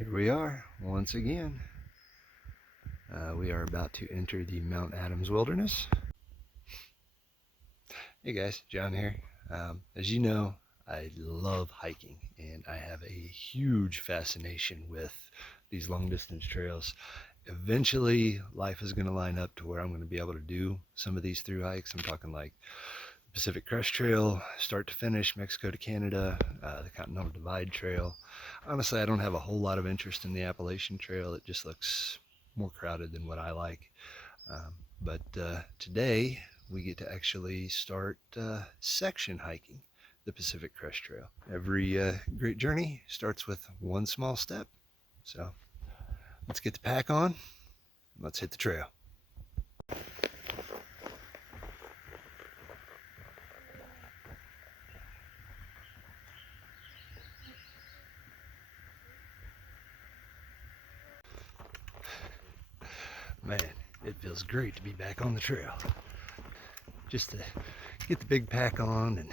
Here we are once again. We are about to enter the Mount Adams Wilderness. Hey guys, John here. As you know, I love hiking and I have a huge fascination with these long distance trails. Eventually, life is going to line up to where I'm going to be able to do some of these through hikes. I'm talking like Pacific Crest Trail, start to finish, Mexico to Canada, the Continental Divide Trail. Honestly, I don't have a whole lot of interest in the Appalachian Trail. It just looks more crowded than what I like. But today we get to actually start section hiking the Pacific Crest Trail. Every great journey starts with one small step. So let's get the pack on. Let's hit the trail. Man, it feels great to be back on the trail. Just to get the big pack on and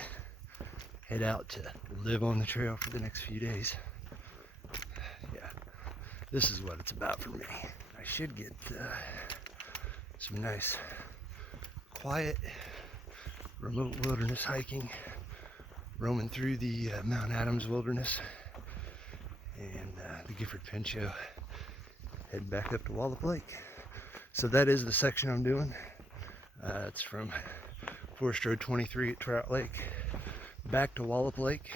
head out to live on the trail for the next few days. Yeah, this is what it's about for me. I should get some nice, quiet, remote wilderness hiking, roaming through the Mount Adams Wilderness and the Gifford Pinchot, head back up to Walupt Lake. So that is the section I'm doing. It's from Forest Road 23 at Trout Lake back to Walupt Lake.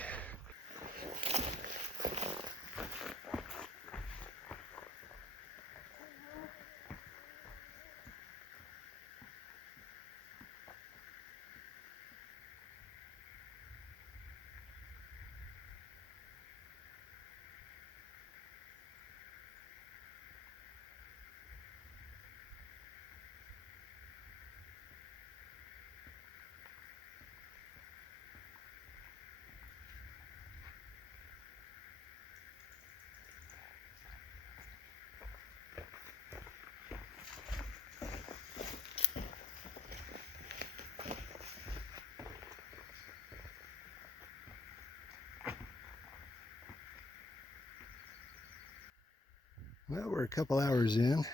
Well, we're a couple hours in.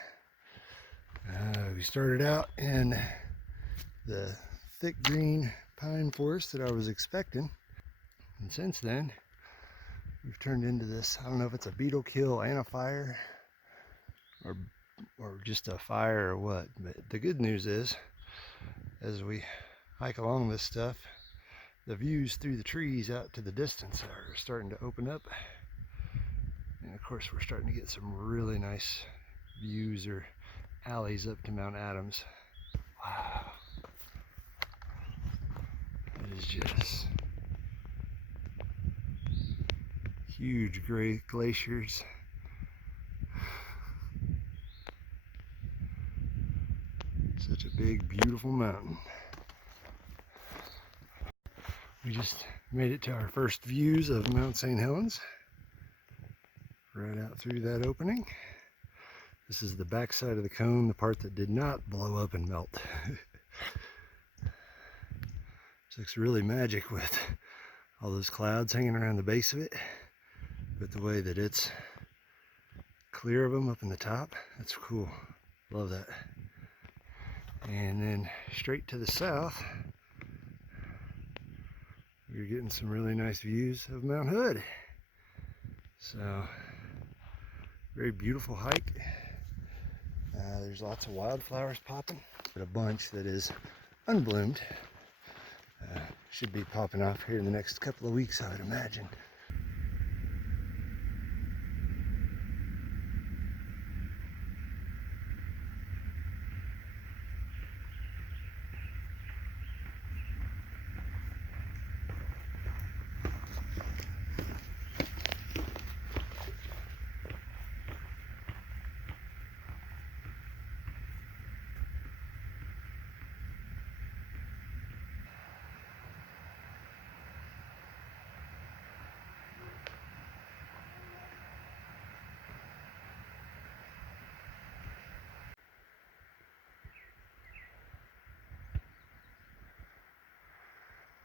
We started out in the thick green pine forest that I was expecting. And since then, we've turned into this, I don't know if it's a beetle kill and a fire, or just a fire or what. But the good news is, as we hike along this stuff, the views through the trees out to the distance are starting to open up. And of course, we're starting to get some really nice views or alleys up to Mount Adams. Wow. It is just huge gray glaciers. Such a big, beautiful mountain. We just made it to our first views of Mount St. Helens. Right out through that opening. This is the back side of the cone, the part that did not blow up and melt. This looks really magic with all those clouds hanging around the base of it. But the way that it's clear of them up in the top, that's cool. Love that. And then straight to the south, we're getting some really nice views of Mount Hood. So, very beautiful hike. There's lots of wildflowers popping, but a bunch that is unbloomed. Should be popping off here in the next couple of weeks, I would imagine.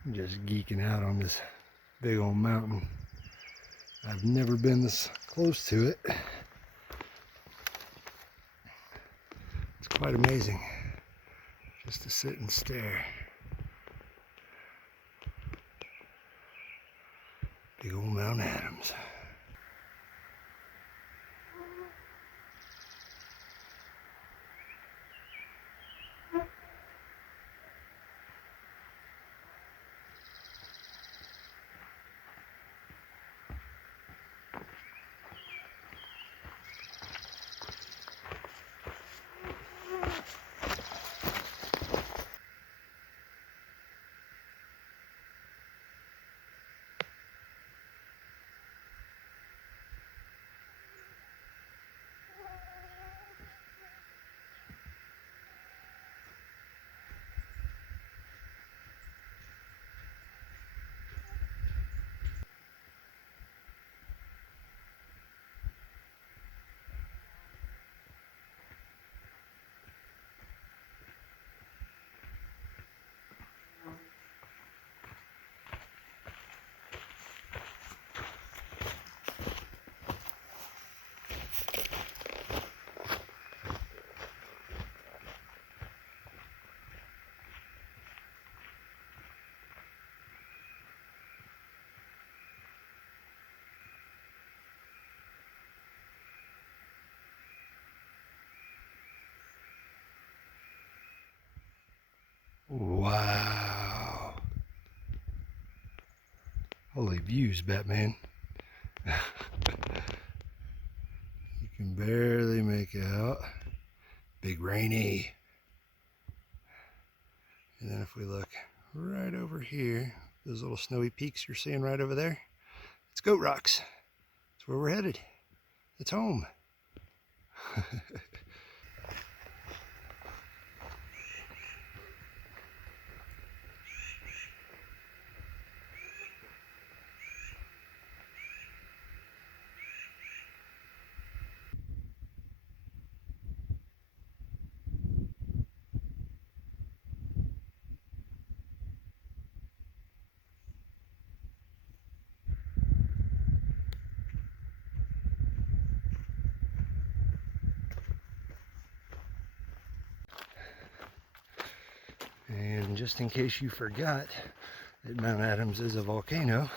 I'm just geeking out on this big old mountain. I've never been this close to it. It's quite amazing just to sit and stare. Big old Mount Adams. Wow. Holy views, Batman. You can barely make out. Big rainy. And then if we look right over here, those little snowy peaks you're seeing right over there, it's Goat Rocks. That's where we're headed. It's home. And just in case you forgot that Mount Adams is a volcano,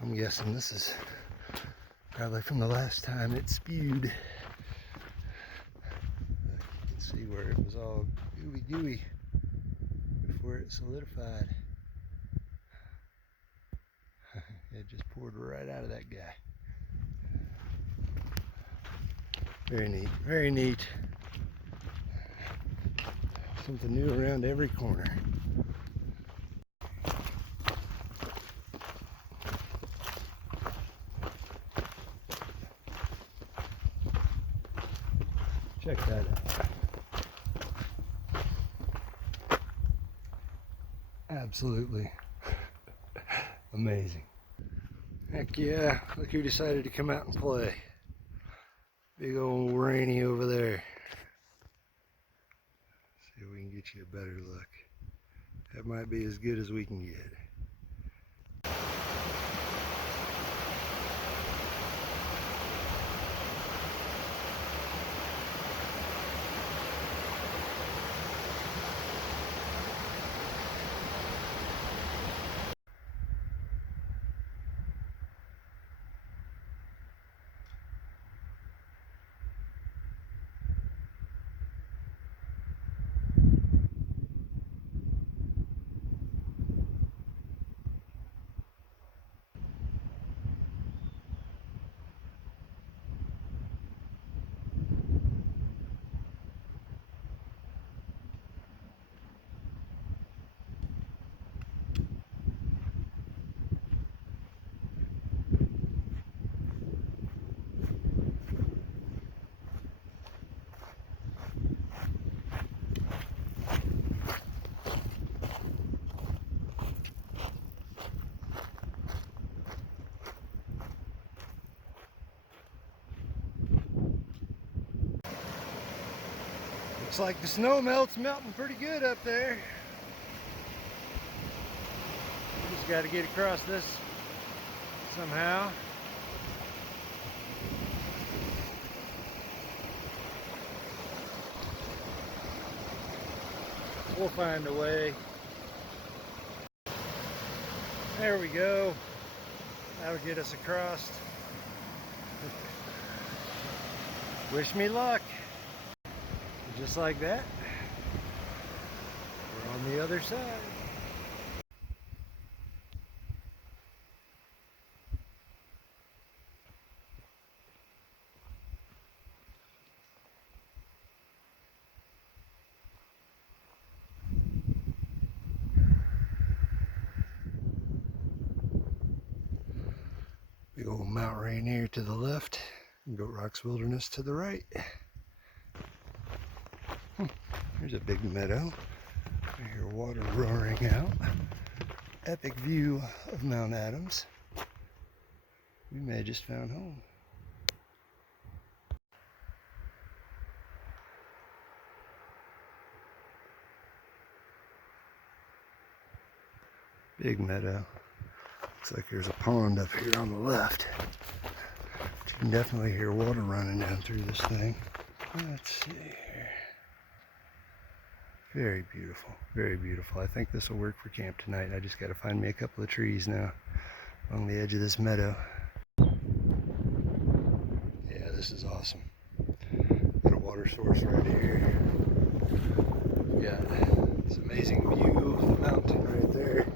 I'm guessing this is probably from the last time it spewed. You can see where it was all gooey before it solidified. It just poured right out of that guy. Very neat, very neat. Something new around every corner. Check that out. Absolutely amazing. Heck yeah, look who decided to come out and play. Big old Rainy over there. See if we can get you a better look. That might be as good as we can get. Looks like the snow melting pretty good up there. Just got to get across this somehow. We'll find a way. There we go. That'll get us across. Wish me luck. Just like that, we're on the other side. Big old Mount Rainier to the left, and Goat Rocks Wilderness to the right. There's a big meadow. I hear water roaring out. Epic view of Mount Adams. We may have just found home. Big meadow. Looks like there's a pond up here on the left. But you can definitely hear water running down through this thing. Let's see here. Very beautiful, very beautiful. I think this will work for camp tonight. I just got to find me a couple of trees now along the edge of this meadow. Yeah, this is awesome. Got a water source right here. Yeah, this amazing view of the mountain right there.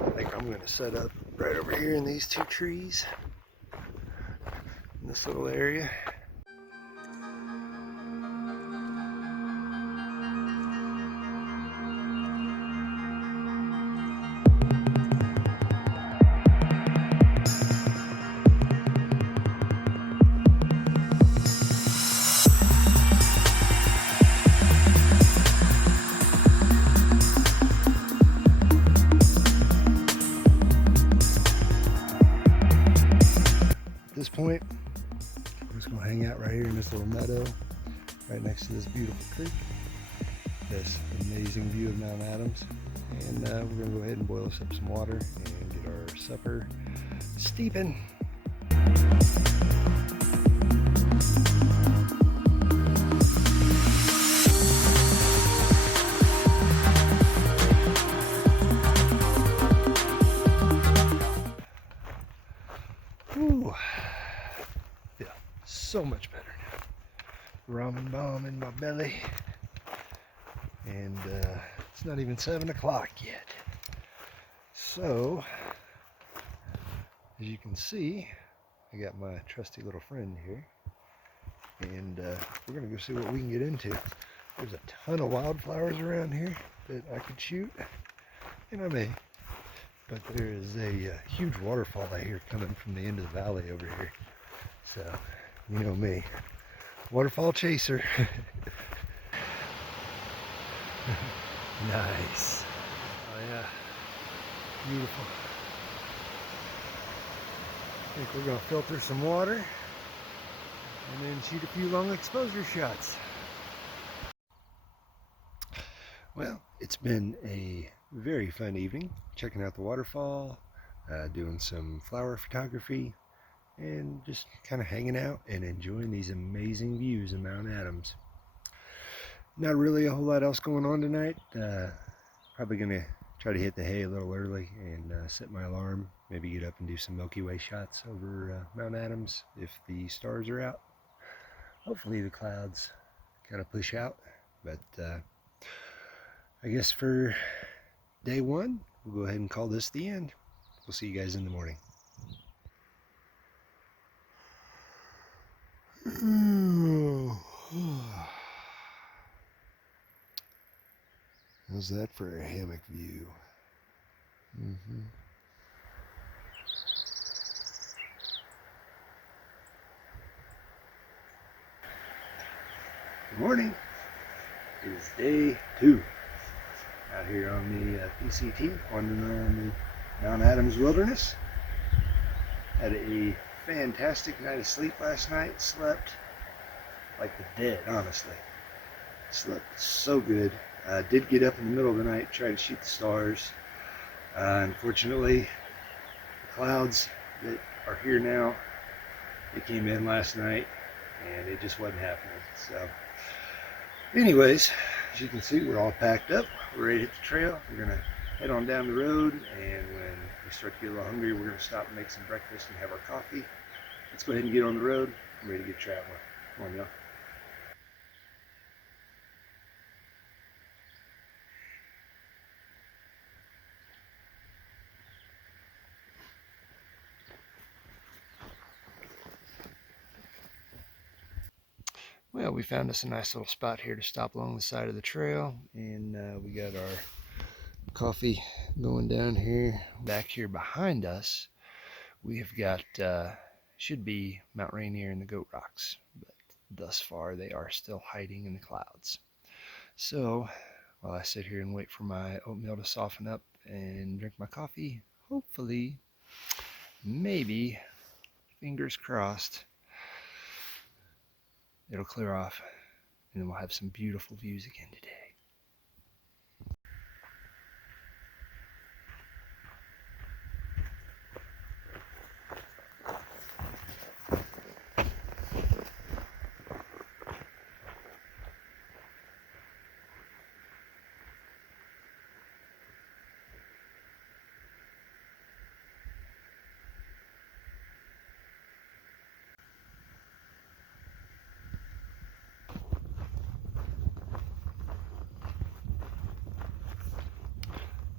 I think I'm going to set up right over here in these two trees in this little area. At this point, we're just going to hang out right here in this little meadow, right next to this beautiful creek. This amazing view of Mount Adams. And we're going to go ahead and boil us up some water and get our supper steeping. Ooh. Yeah, so much better now. Ramen bomb in my belly. And it's not even 7 o'clock yet. So, as you can see, I got my trusty little friend here. And we're going to go see what we can get into. There's a ton of wildflowers around here that I could shoot. And I may. But there is a huge waterfall I hear coming from the end of the valley over here. So, you know me. Waterfall chaser. Nice. Oh yeah. Beautiful. I think we're going to filter some water and then shoot a few long exposure shots. Well, it's been a very fun evening checking out the waterfall, doing some flower photography, and just kind of hanging out and enjoying these amazing views of Mount Adams. Not really a whole lot else going on tonight. Probably gonna try to hit the hay a little early and set my alarm, maybe get up and do some Milky Way shots over Mount Adams if the stars are out. Hopefully the clouds kind of push out, but I guess for day one, we'll go ahead and call this the end. We'll see you guys in the morning. How's that for a hammock view? Good morning. It is day 2 out here on the PCT, wandering around the Mount Adams Wilderness. Had a fantastic night of sleep last night. Slept like the dead, honestly. Slept so good. Did get up in the middle of the night, try to shoot the stars. Unfortunately, the clouds that are here now, they came in last night and it just wasn't happening. So anyways, As you can see, we're all packed up. We're ready to hit the trail. We're gonna head on down the road, and when we start to get a little hungry, we're gonna stop and make some breakfast and have our coffee. Let's go ahead and get on the road. I'm ready to get traveling. Come on, y'all. Well, we found us a nice little spot here to stop along the side of the trail, and we got our coffee going down here. Back here behind us, we have got, should be Mount Rainier and the Goat Rocks, but thus far they are still hiding in the clouds. So, while I sit here and wait for my oatmeal to soften up and drink my coffee, hopefully, maybe, fingers crossed, it'll clear off, and then we'll have some beautiful views again today.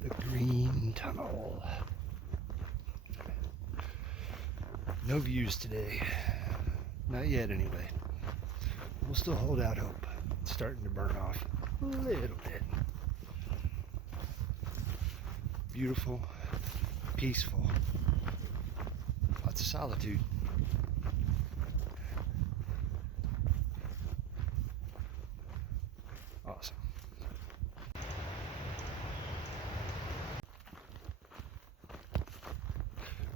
The Green Tunnel. No views today. Not yet, anyway. We'll still hold out hope. It's starting to burn off a little bit. Beautiful, peaceful, lots of solitude. Awesome.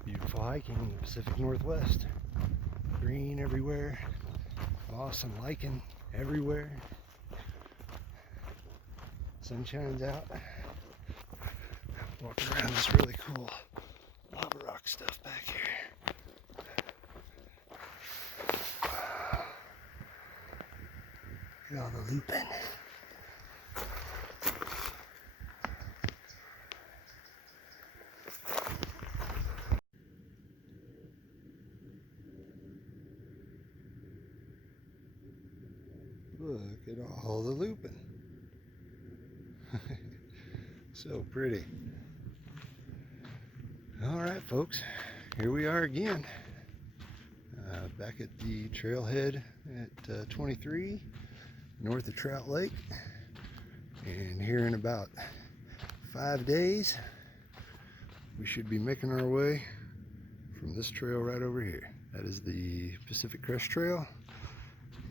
Beautiful hiking in the Pacific Northwest. Green everywhere, moss and lichen everywhere. Sun shines out. Walking around this really cool lava rock stuff back here. Look at all the looping. Look at all the looping. So pretty. All right, folks, here we are again. Back at the trailhead at 23, north of Trout Lake. And here in about 5 days, we should be making our way from this trail right over here. That is the Pacific Crest Trail.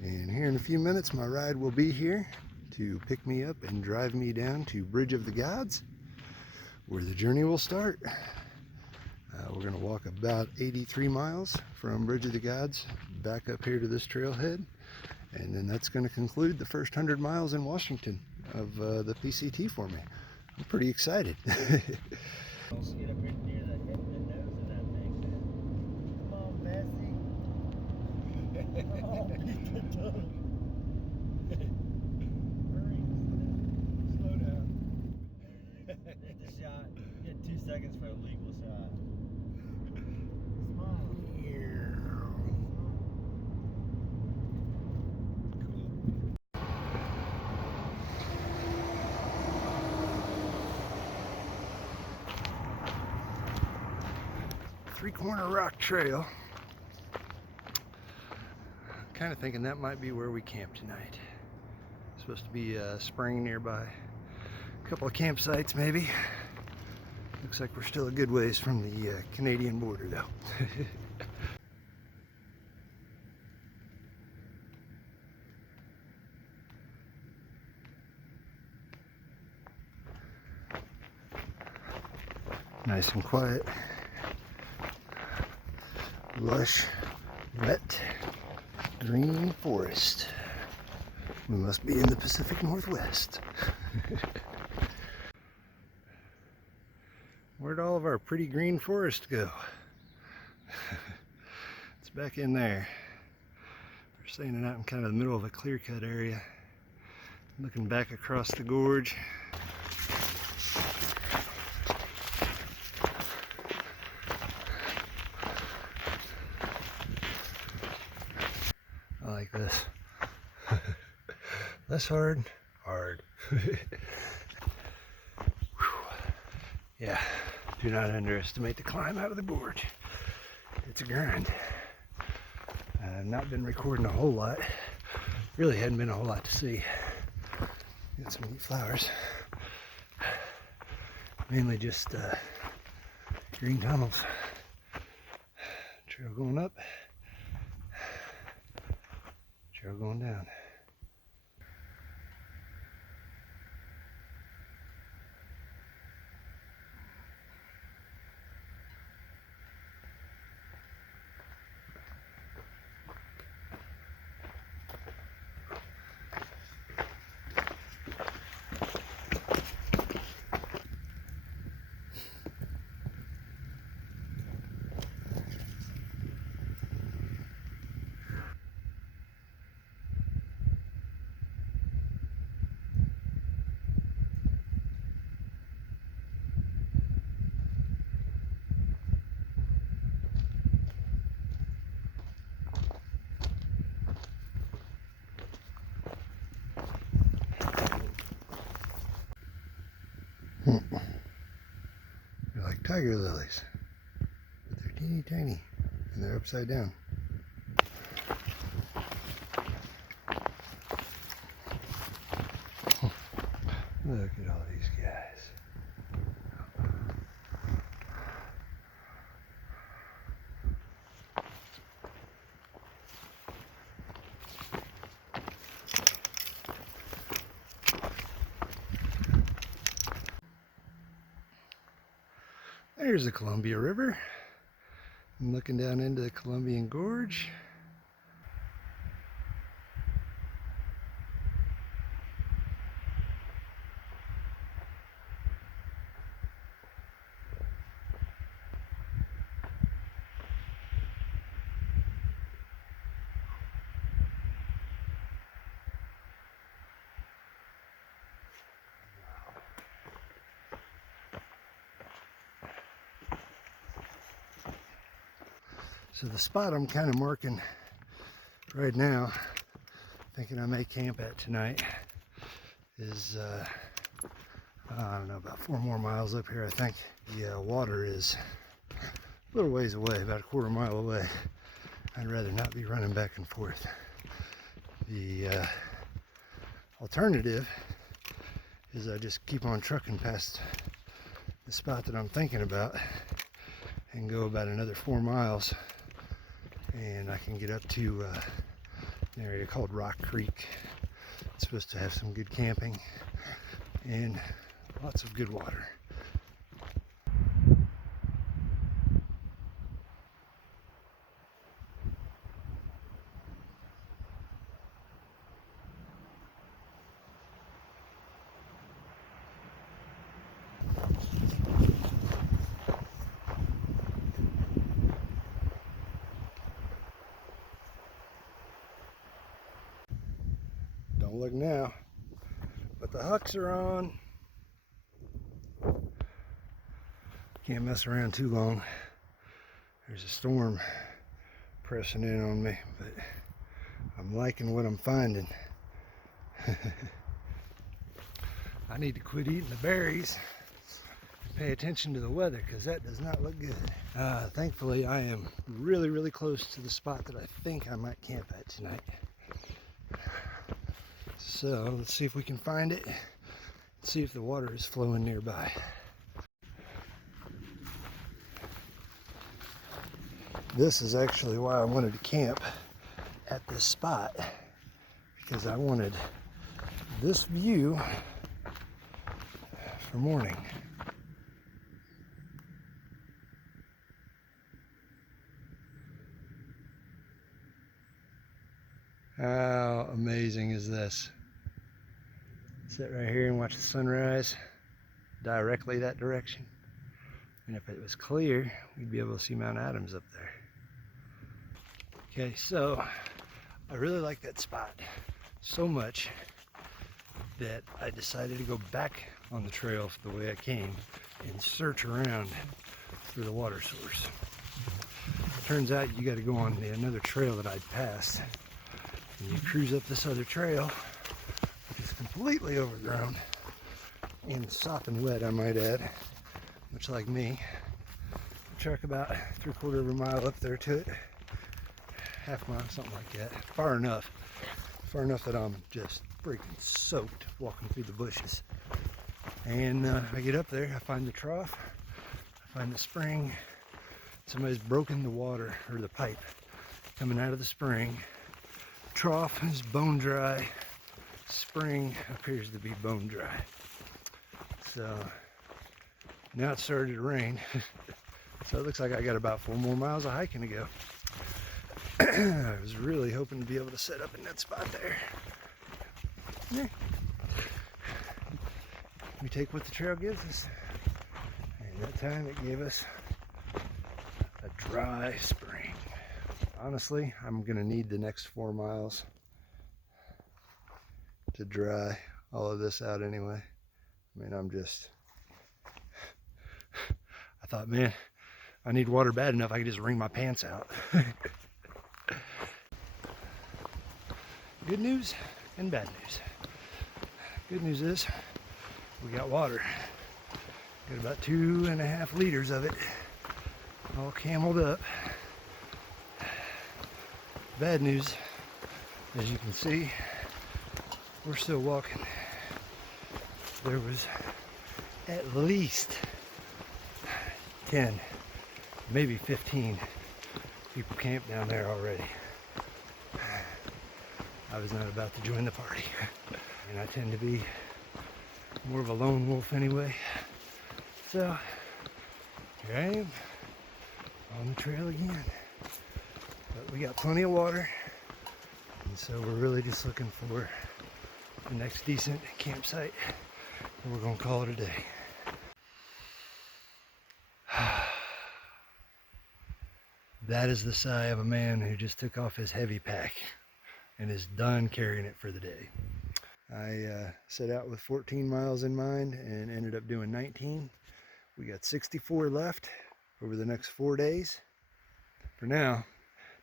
And here in a few minutes, my ride will be here to pick me up and drive me down to Bridge of the Gods, where the journey will start. We're going to walk about 83 miles from Bridge of the Gods back up here to this trailhead, and then that's going to conclude the first 100 miles in Washington of the PCT for me. I'm pretty excited. Slow down. Hit the shot. You had 2 seconds for a legal shot. Smile. Three Corner Rock Trail. Kind of thinking that might be where we camp tonight. Supposed to be a spring nearby. A couple of campsites maybe. Looks like we're still a good ways from the Canadian border though. Nice and quiet. Lush, wet, green forest. We must be in the Pacific Northwest. Where'd all of our pretty green forest go? It's back in there. We're standing out in kind of the middle of a clear-cut area. Looking back across the gorge. I like this. Less hard, hard. Yeah, do not underestimate the climb out of the gorge. It's a grind. I've not been recording a whole lot. Really hadn't been a whole lot to see. Got some neat flowers. Mainly just green tunnels. Trail going up. Trail going down. They're like tiger lilies, but they're teeny tiny and they're upside down. Look at all these guys. There's the Columbia River. I'm looking down into the Columbian Gorge. So the spot I'm kind of marking right now, thinking I may camp at tonight, is I don't know, about 4 more miles up here. I think the water is a little ways away, about a quarter mile away. I'd rather not be running back and forth. The alternative is I just keep on trucking past the spot that I'm thinking about and go about another 4 miles, and I can get up to an area called Rock Creek. It's supposed to have some good camping and lots of good water. Don't look now, but the hucks are on. Can't mess around too long. There's a storm pressing in on me, but I'm liking what I'm finding. I need to quit eating the berries and pay attention to the weather, because that does not look good. Thankfully, I am really, really close to the spot that I think I might camp at tonight. So let's see if we can find it, see if the water is flowing nearby. This is actually why I wanted to camp at this spot, because I wanted this view for morning. How amazing is this? Sit right here and watch the sunrise directly that direction. And if it was clear, we'd be able to see Mount Adams up there. Okay, so I really like that spot so much that I decided to go back on the trail the way I came and search around for the water source. Turns out you got to go on another trail that I'd passed, and you cruise up this other trail, which is completely overgrown and sopping wet, I might add, much like me. Truck about 3/4 of a mile up there to it, half mile, something like that. Far enough that I'm just freaking soaked walking through the bushes. And I get up there, I find the trough, I find the spring. Somebody's broken the water, or the pipe, coming out of the spring. Trough is bone dry, spring appears to be bone dry. So now it started to rain. So it looks like I got about 4 more miles of hiking to go. I was really hoping to be able to set up in that spot there. Yeah. We take what the trail gives us. And that time it gave us a dry spring. Honestly, I'm gonna need the next 4 miles to dry all of this out anyway. I mean, I thought, man, I need water bad enough I could just wring my pants out. Good news and bad news. Good news is we got water. Got about 2.5 liters of it, all cameled up. Bad news, as you can see, we're still walking. There was at least 10, maybe 15 people camped down there already. I was not about to join the party. And I tend to be more of a lone wolf anyway. So here I am on the trail again. But we got plenty of water. And so we're really just looking for the next decent campsite. And we're gonna call it a day. That is the sigh of a man who just took off his heavy pack and is done carrying it for the day. I set out with 14 miles in mind and ended up doing 19. We got 64 left over the next 4 days. For now,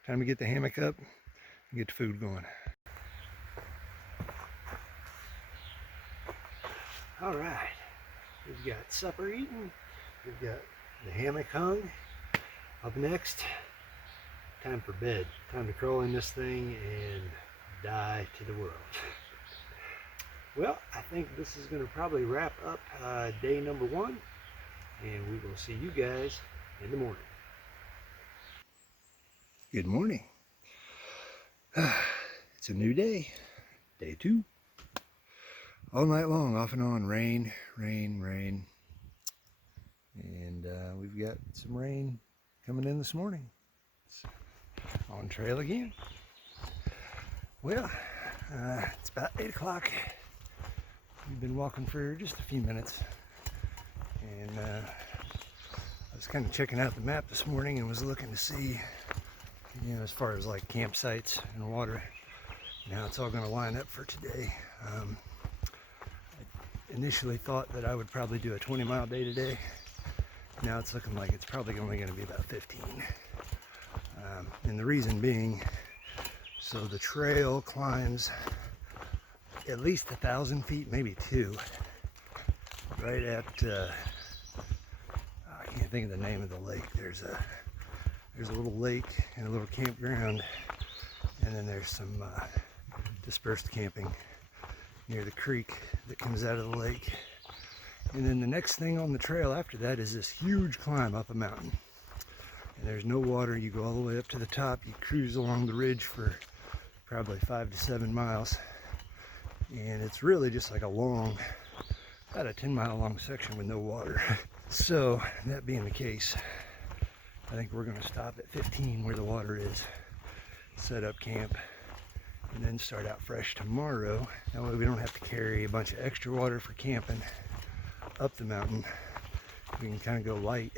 time to get the hammock up and get the food going. All right, we've got supper eaten, we've got the hammock hung. Up next, time for bed. Time to crawl in this thing and die to the world. Well, I think this is going to probably wrap up day number 1, and we will see you guys in the morning. Good morning. It's a new day, day 2. All night long, off and on, rain, rain, rain. And we've got some rain coming in this morning. It's on trail again. Well, it's about 8 o'clock. We've been walking for just a few minutes. And I was kind of checking out the map this morning and was looking to see, you know, as far as like campsites and water, now it's all going to line up for today. I initially thought that I would probably do a 20-mile day today. Now it's looking like it's probably only going to be about 15. And the reason being, so the trail climbs at least 1,000 feet, maybe 2, right at, I can't think of the name of the lake. There's a little lake and a little campground, and then there's some dispersed camping near the creek that comes out of the lake. And then the next thing on the trail after that is this huge climb up a mountain. And there's no water. You go all the way up to the top. You cruise along the ridge for probably 5 to 7 miles. And it's really just like a long, about a 10-mile long section with no water. So that being the case, I think we're going to stop at 15 where the water is, set up camp, and then start out fresh tomorrow. That way we don't have to carry a bunch of extra water for camping up the mountain. We can kind of go light.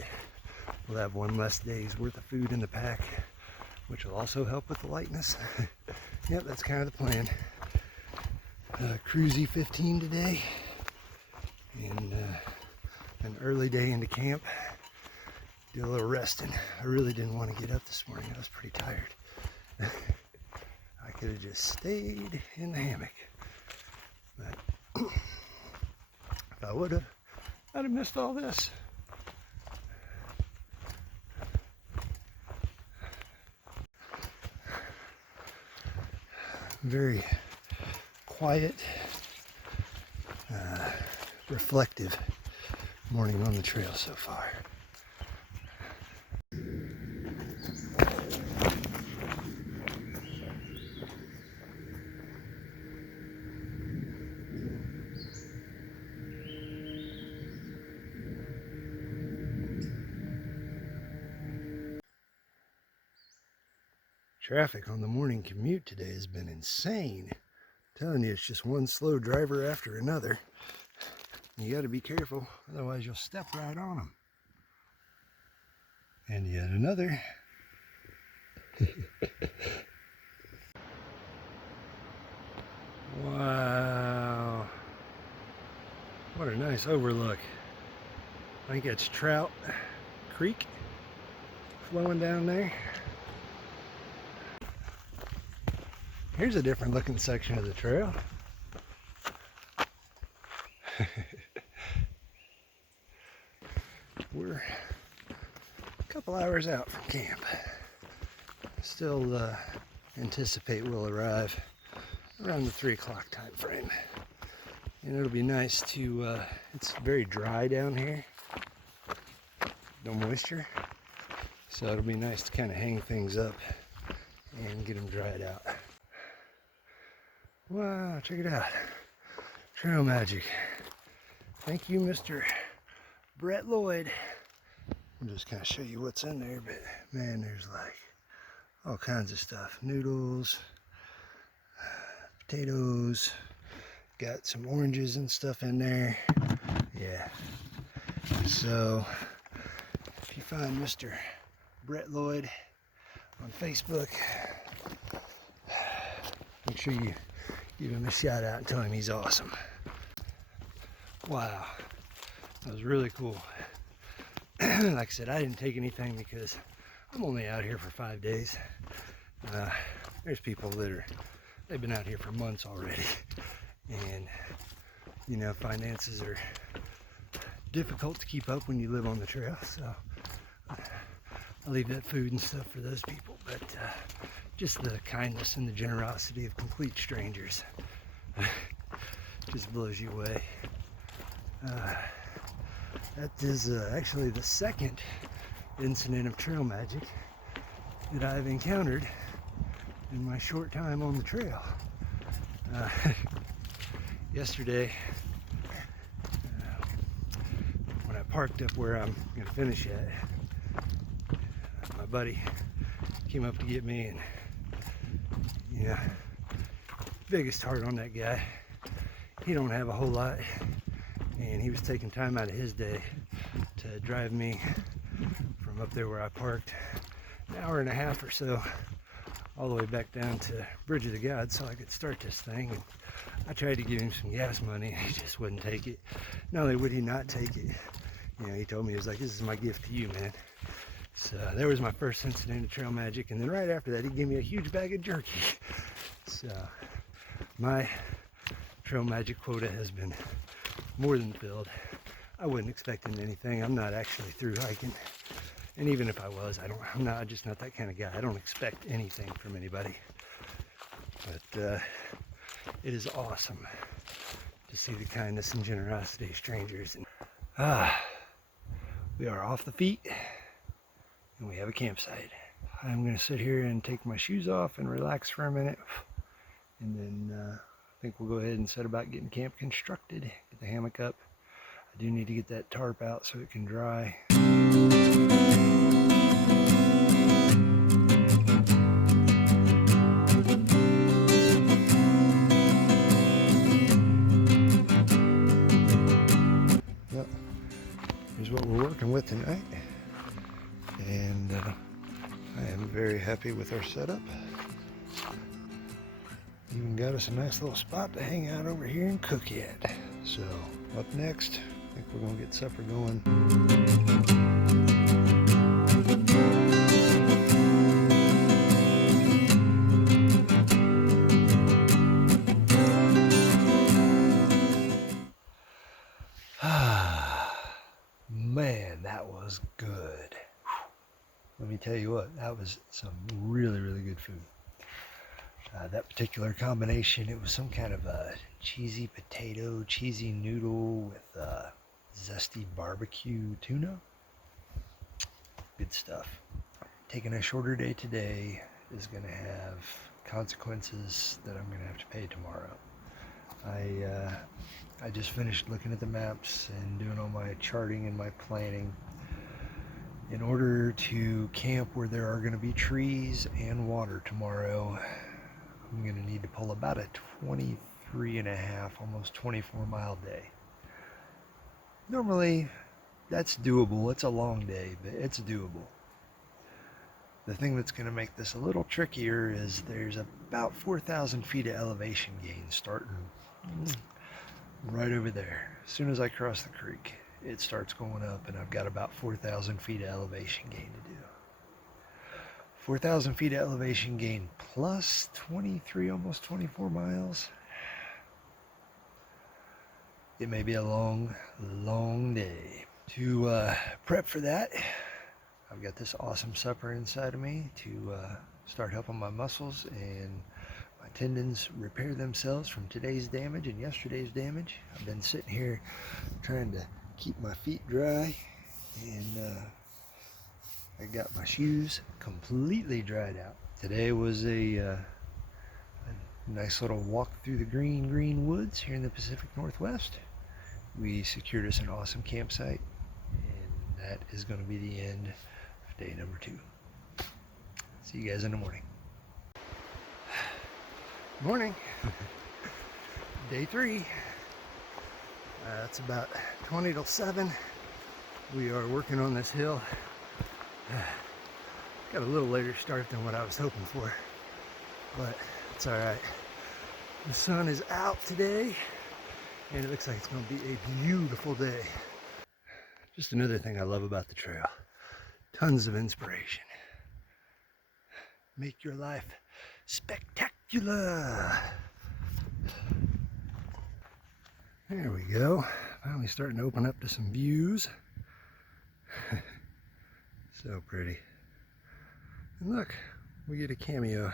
We'll have 1 less day's worth of food in the pack, which will also help with the lightness. Yep, that's kind of the plan. cruisy 15 today, and an early day into camp. Do a little resting. I really didn't want to get up this morning. I was pretty tired. I could have just stayed in the hammock, but if I would have, I'd have missed all this. Very quiet, reflective morning on the trail so far. Traffic on the morning commute today has been insane. I'm telling you, it's just one slow driver after another. You got to be careful, otherwise you'll step right on them. And yet another. Wow. What a nice overlook. I think it's Trout Creek flowing down there. Here's a different looking section of the trail. We're a couple hours out from camp. Still anticipate we'll arrive around the 3 o'clock time frame. And it'll be nice to, it's very dry down here. No moisture. So it'll be nice to kind of hang things up and get them dried out. Wow, check it out. Trail magic. Thank you, Mr. Brett Lloyd. I'll just kind of show you what's in there, but man, there's like all kinds of stuff. Noodles, potatoes, got some oranges and stuff in there. Yeah. So if you find Mr. Brett Lloyd on Facebook, make sure you give him a shout out and tell him he's awesome. Wow, that was really cool. Like I said, I didn't take anything because I'm only out here for 5 days. There's people that they've been out here for months already. And, you know, finances are difficult to keep up when you live on the trail. So I leave that food and stuff for those people. But just the kindness and the generosity of complete strangers just blows you away. That is actually the second incident of trail magic that I've encountered in my short time on the trail. Yesterday, when I parked up where I'm going to finish at, my buddy came up to get me, and yeah, biggest heart on that guy. He don't have a whole lot, and he was taking time out of his day to drive me from up there where I parked an hour and a half or so all the way back down to Bridge of the Gods so I could start this thing. And I tried to give him some gas money, and he just wouldn't take it. Not only would he not take it, you know, he told me, he was like, "This is my gift to you, man." So there was my first incident of trail magic, and then right after that he gave me a huge bag of jerky. So my trail magic quota has been more than filled. I wasn't expecting anything. I'm not actually through hiking, and even if I was, I'm just not that kind of guy. I don't expect anything from anybody. But it is awesome to see the kindness and generosity of strangers. And we are off the feet, and we have a campsite. I'm going to sit here and take my shoes off and relax for a minute, and then I think we'll go ahead and set about getting camp constructed, get the hammock up. I do need to get that tarp out so it can dry. Well, here's what we're working with tonight, and I am very happy with our setup. Even got us a nice little spot to hang out over here and cook at. So up next, I think we're gonna get supper going. Man, that was good. Let me tell you what, that was some really, really good food. That particular combination, it was some kind of a cheesy potato, cheesy noodle with zesty barbecue tuna. Good stuff. Taking a shorter day today is going to have consequences that I'm going to have to pay tomorrow. I just finished looking at the maps and doing all my charting and my planning. In order to camp where there are going to be trees and water tomorrow, I'm going to need to pull about a 23 and a half, almost 24 mile day. Normally, that's doable. It's a long day, but it's doable. The thing that's going to make this a little trickier is there's about 4,000 feet of elevation gain starting right over there. As soon as I cross the creek, it starts going up, and I've got about 4,000 feet of elevation gain to do. 4,000 feet of elevation gain plus 23, almost 24 miles. It may be a long, long day. To prep for that, I've got this awesome supper inside of me to start helping my muscles and my tendons repair themselves from today's damage and yesterday's damage. I've been sitting here trying to keep my feet dry, and I got my shoes completely dried out. Today was a nice little walk through the green woods here in the Pacific Northwest. We secured us an awesome campsite, and that is going to be the end of day number 2. See you guys in the morning. Morning. Day 3. It's about 20 till 7. We are working on this hill. Got a little later start than what I was hoping for, but it's all right. The sun is out today, and it looks like it's going to be a beautiful day. Just another thing I love about the trail. Tons of inspiration. Make your life spectacular. There we go. Finally starting to open up to some views. So pretty. And look, we get a cameo.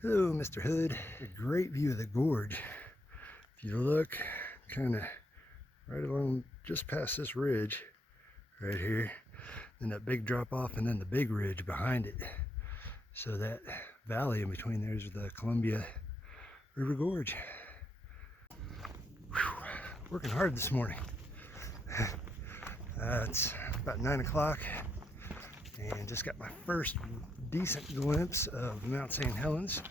Hello, Mr. Hood. A great view of the gorge. If you look kind of right along just past this ridge right here, then that big drop off, and then the big ridge behind it. So that valley in between there is the Columbia River Gorge. Whew. Working hard this morning. It's about 9 o'clock, and just got my first decent glimpse of Mount St. Helens.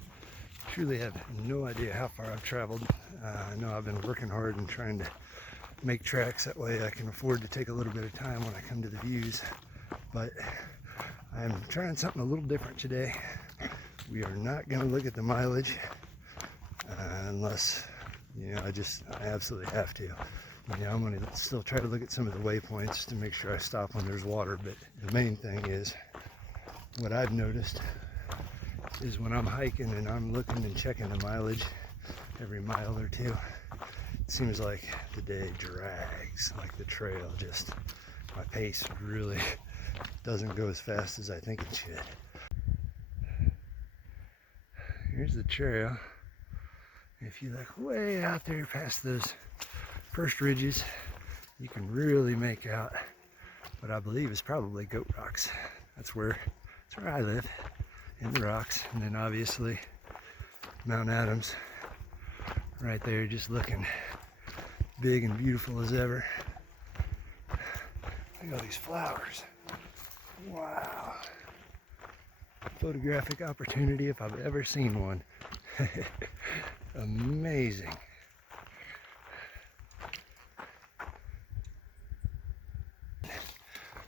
Truly have no idea how far I've traveled. I know I've been working hard and trying to make tracks, that way I can afford to take a little bit of time when I come to the views. But I'm trying something a little different today. We are not going to look at the mileage unless, I absolutely have to. I'm going to still try to look at some of the waypoints to make sure I stop when there's water, but the main thing is, what I've noticed is when I'm hiking and I'm looking and checking the mileage every mile or two, it seems like the day drags, like the trail just, my pace really doesn't go as fast as I think it should. Here's the trail. If you look way out there past those first ridges, you can really make out what I believe is probably goat rocks. That's where I live, in the rocks. And then obviously Mount Adams right there, just looking big and beautiful as ever. Look at all these flowers. Wow. Photographic opportunity if I've ever seen one. Amazing.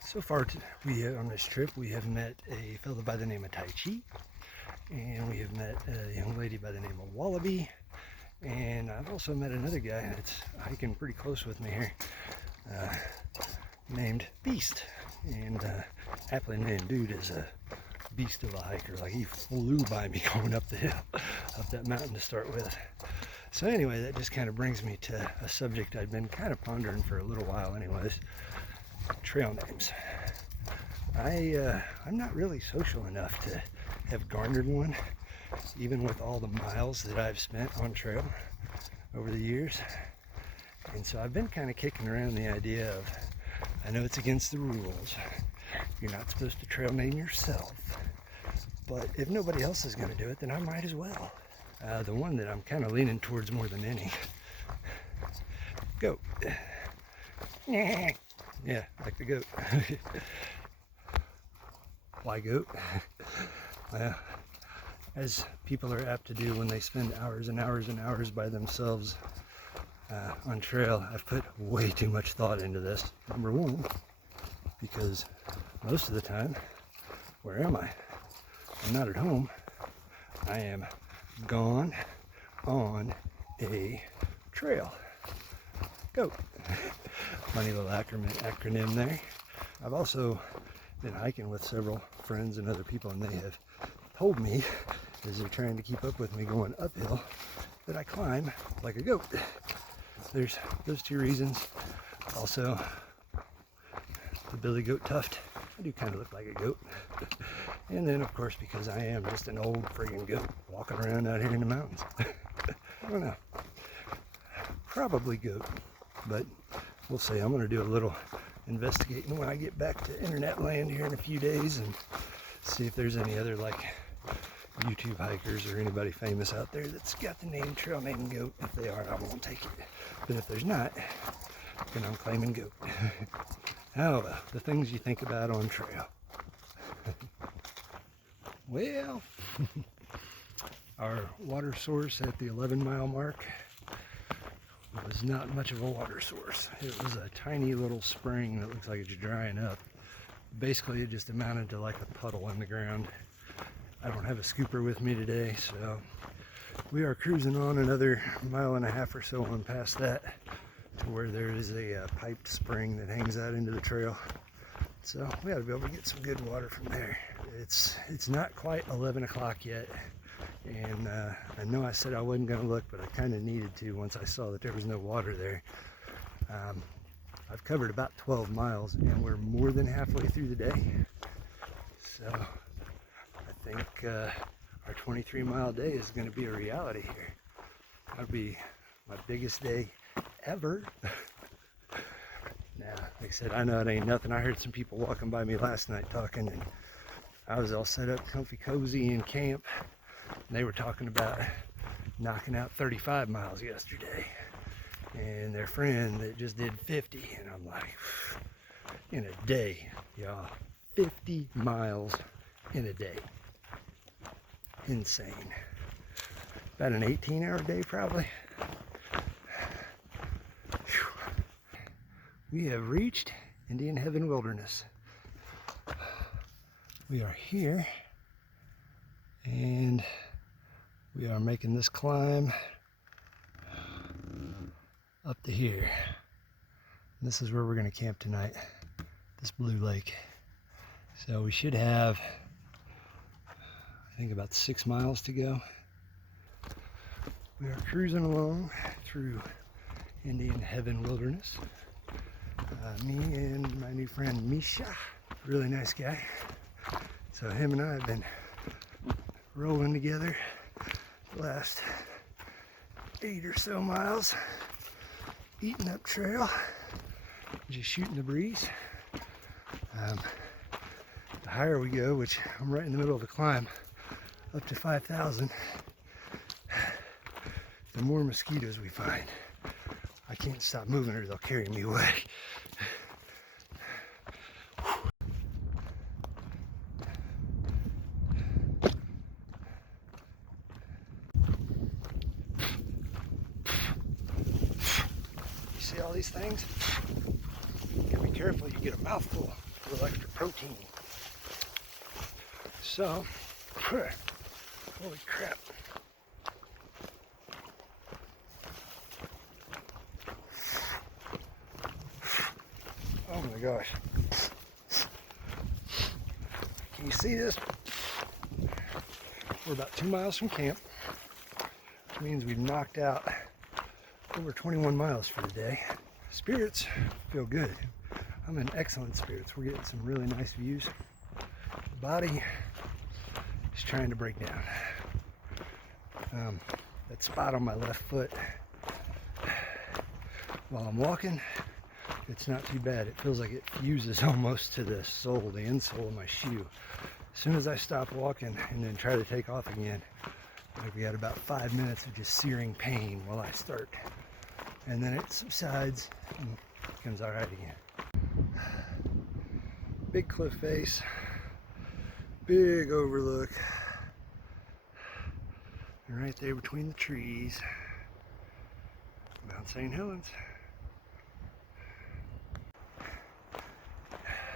So far on this trip, we have met a fellow by the name of Tai Chi, and we have met a young lady by the name of Wallaby, and I've also met another guy that's hiking pretty close with me here, named Beast. And happily named dude is a beast of a hiker. Like, he flew by me going up the hill, up that mountain to start with. So anyway, that just kind of brings me to a subject I'd been kind of pondering for a little while anyways. Trail names. I'm not really social enough to have garnered one, even with all the miles that I've spent on trail over the years. And so I've been kind of kicking around the idea of, I know it's against the rules, you're not supposed to trail name yourself, but if nobody else is going to do it, then I might as well. The one that I'm kind of leaning towards more than any, goat. Yeah, like the goat. Why goat? Well, as people are apt to do when they spend hours and hours and hours by themselves on trail, I've put way too much thought into this. Number one, because most of the time, where am I? I'm not at home. I am gone on a trail. Goat. Funny little acronym there. I've also been hiking with several friends and other people, and they have told me, as they're trying to keep up with me going uphill, that I climb like a goat. There's those two reasons. Also, the billy goat tuft. I do kind of look like a goat. And then, of course, because I am just an old friggin' goat walking around out here in the mountains. I don't know. Probably goat, but we'll see. I'm going to do a little investigating when I get back to internet land here in a few days and see if there's any other, like, YouTube hikers or anybody famous out there that's got the name trail name goat. If they are, I won't take it. But if there's not, then I'm claiming goat. Oh, well, the things you think about on trail. Well, our water source at the 11-mile mark was not much of a water source. It was a tiny little spring that looks like it's drying up. Basically, it just amounted to like a puddle in the ground. I don't have a scooper with me today, so we are cruising on another 1.5 miles or so on past that to where there is a piped spring that hangs out into the trail. So we ought to be able to get some good water from there. It's not quite 11 o'clock yet, and I know I said I wasn't going to look, but I kind of needed to once I saw that there was no water there. I've covered about 12 miles, and we're more than halfway through the day. So I think our 23-mile day is going to be a reality here. That'll be my biggest day ever. Now, like I said, I know it ain't nothing. I heard some people walking by me last night talking, and I was all set up comfy cozy in camp, and they were talking about knocking out 35 miles yesterday, and their friend that just did 50, and I'm like, in a day, y'all, 50 miles in a day. Insane. About an 18-hour day probably. Whew. We have reached Indian Heaven Wilderness. We are here, and we are making this climb up to here. This is where we're going to camp tonight, this blue lake. So we should have, I think, about 6 miles to go. We are cruising along through Indian Heaven Wilderness. Me and my new friend Misha, really nice guy. So him and I have been rolling together the last 8 or so miles, eating up trail, just shooting the breeze. The higher we go, which I'm right in the middle of the climb, up to 5,000, the more mosquitoes we find. I can't stop moving or they'll carry me away. You see all these things? You gotta be careful, you get a mouthful of extra protein. So, Holy crap. Oh my gosh. Can you see this? We're about 2 miles from camp, which means we've knocked out over 21 miles for the day. Spirits feel good. I'm in excellent spirits. We're getting some really nice views. The body is trying to break down. That spot on my left foot, while I'm walking, it's not too bad. It feels like it fuses almost to the sole, the insole of my shoe. As soon as I stop walking and then try to take off again, like we got about 5 minutes of just searing pain while I start. And then it subsides and becomes all right again. Big cliff face, big overlook. And right there between the trees, Mount St. Helens.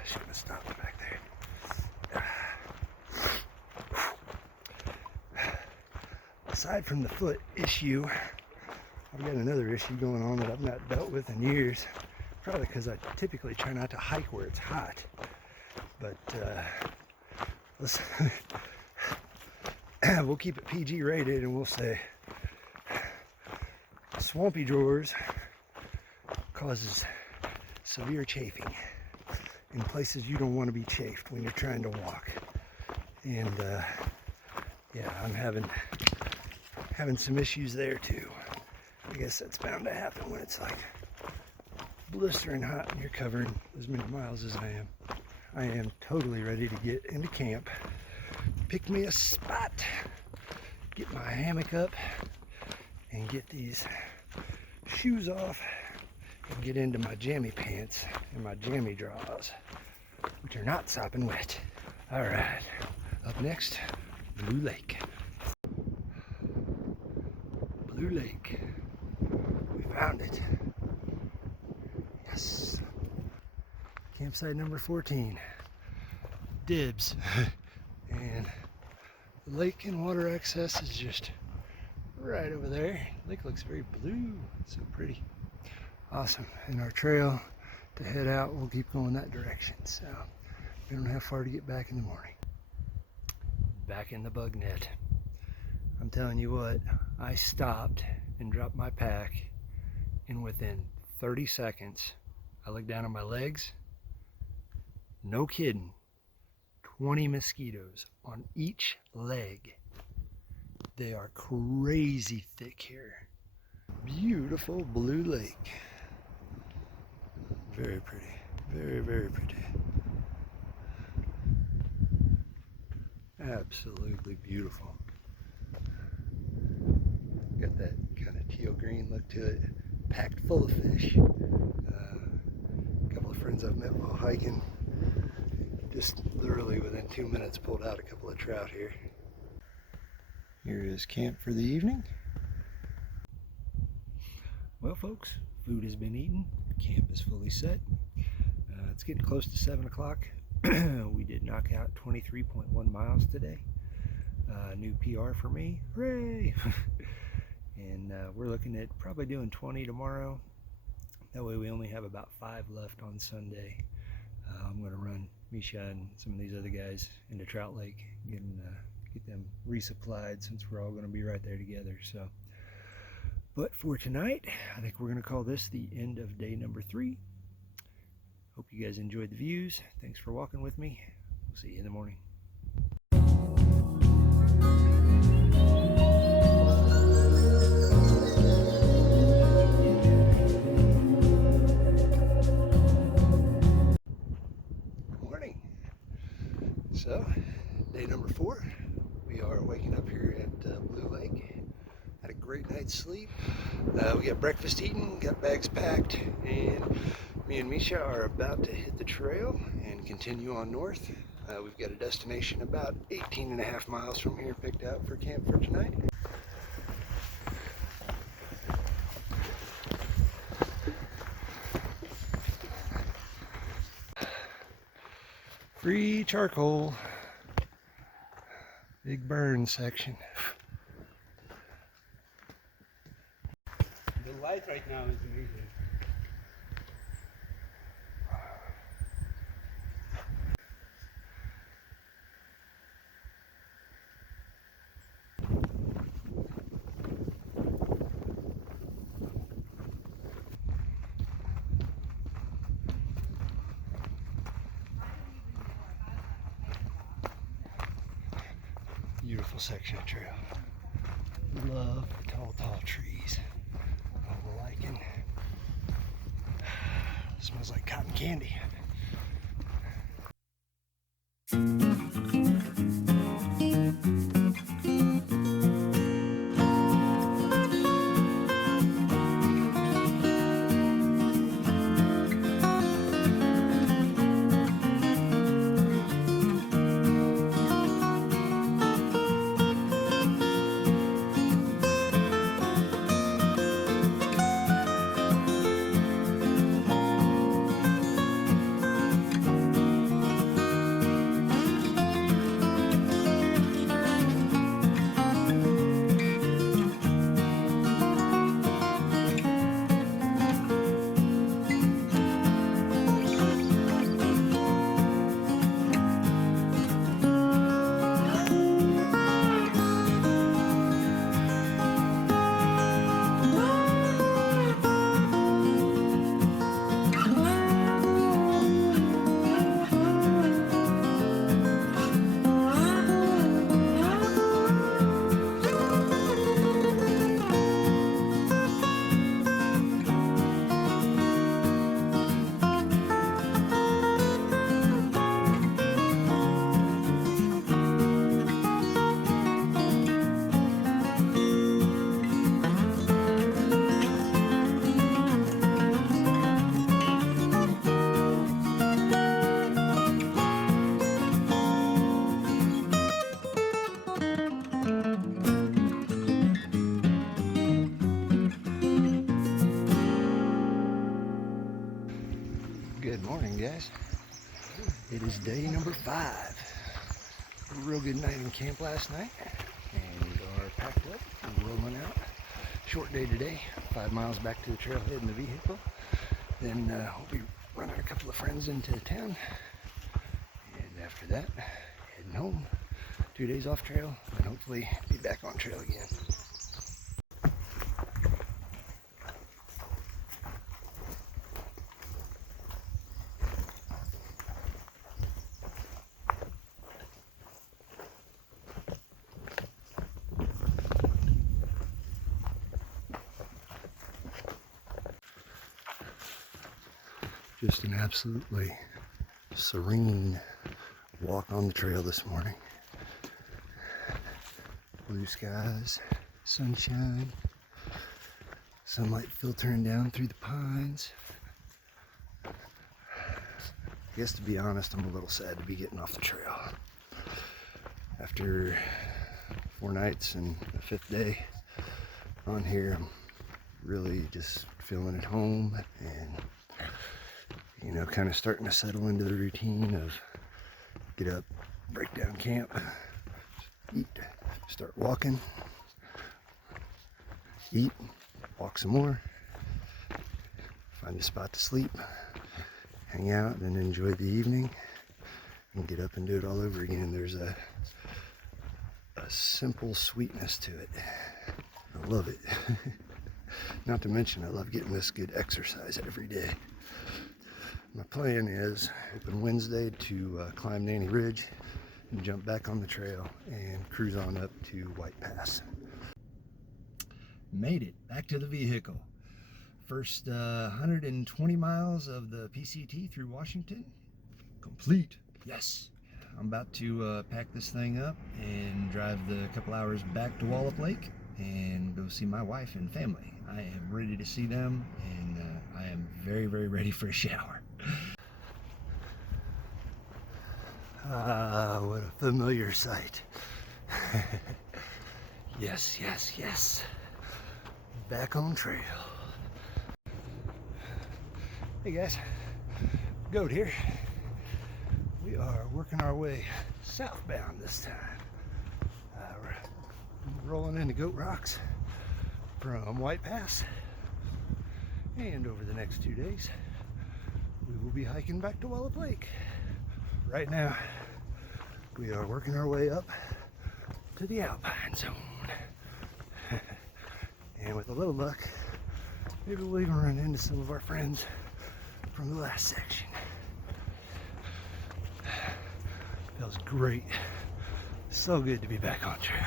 Shouldn't have stopped back there. Aside from the foot issue, I've got another issue going on that I've not dealt with in years. Probably because I typically try not to hike where it's hot. But let's we'll keep it PG rated and we'll say swampy drawers causes severe chafing in places you don't want to be chafed when you're trying to walk. And yeah, I'm having some issues there too. I guess that's bound to happen when it's like blistering hot and you're covering as many miles as I am. I am totally ready to get into camp, pick me a spot, get my hammock up, and get these shoes off and get into my jammy pants and my jammy drawers, which are not sopping wet. All right, up next, Blue Lake. Blue Lake. We found it. Yes. Campsite number 14. Dibs. And the lake and water access is just right over there. The lake looks very blue. It's so pretty. Awesome. And our trail to head out, we'll keep going that direction. So we don't have far to get back in the morning. Back in the bug net. I'm telling you what, I stopped and dropped my pack, and within 30 seconds, I looked down at my legs. No kidding, 20 mosquitoes on each leg. They are crazy thick here. Beautiful Blue Lake. Very pretty, very, very pretty. Absolutely beautiful. Got that kind of teal green look to it, packed full of fish. A couple of friends I've met while hiking, just literally within 2 minutes pulled out a couple of trout here. Here is camp for the evening. Well folks, food has been eaten, camp is fully set. It's getting close to 7 o'clock. We did knock out 23.1 miles today. New PR for me, hooray! And we're looking at probably doing 20 tomorrow. That way we only have about 5 left on Sunday. I'm going to run Misha and some of these other guys into Trout Lake, get them resupplied since we're all going to be right there together. So, but for tonight, I think we're going to call this the end of day number 3. Hope you guys enjoyed the views. Thanks for walking with me. We'll see you in the morning. So, day number 4, we are waking up here at Blue Lake. Had a great night's sleep. We got breakfast eaten, got bags packed, and me and Misha are about to hit the trail and continue on north. We've got a destination about 18.5 miles from here picked out for camp for tonight. Free charcoal. Big burn section. light right now is amazing. Beautiful section of trail. Love the tall trees. All the lichen. Smells like cotton candy. Good morning, guys. It is day number 5. A real good night in camp last night, and we are packed up and rolling out. Short day today, 5 miles back to the trailhead in the vehicle. Then we'll be running a couple of friends into town, and after that, heading home. 2 days off trail, and hopefully be back on trail again. Just an absolutely serene walk on the trail this morning. Blue skies, sunshine, sunlight filtering down through the pines. I guess, to be honest, I'm a little sad to be getting off the trail. After 4 nights and the 5th day on here, I'm really just feeling at home and, you know, kind of starting to settle into the routine of get up, break down camp, eat, start walking, eat, walk some more, find a spot to sleep, hang out, and enjoy the evening, and get up and do it all over again. There's a simple sweetness to it. I love it. Not to mention, I love getting this good exercise every day. My plan is open Wednesday to climb Nanny Ridge and jump back on the trail and cruise on up to White Pass. Made it back to the vehicle. First 120 miles of the PCT through Washington complete. Yes. I'm about to pack this thing up and drive the couple hours back to Walupt Lake and go see my wife and family. I am ready to see them, and I am very, very ready for a shower. Ah, what a familiar sight. Yes, yes, yes. Back on trail. Hey guys, Goat here. We are working our way southbound this time. We're rolling into Goat Rocks from White Pass. And over the next 2 days, we will be hiking back to Walupt Lake. Right now, we are working our way up to the Alpine Zone. And with a little luck, maybe we'll even run into some of our friends from the last section. Feels great. So good to be back on trail.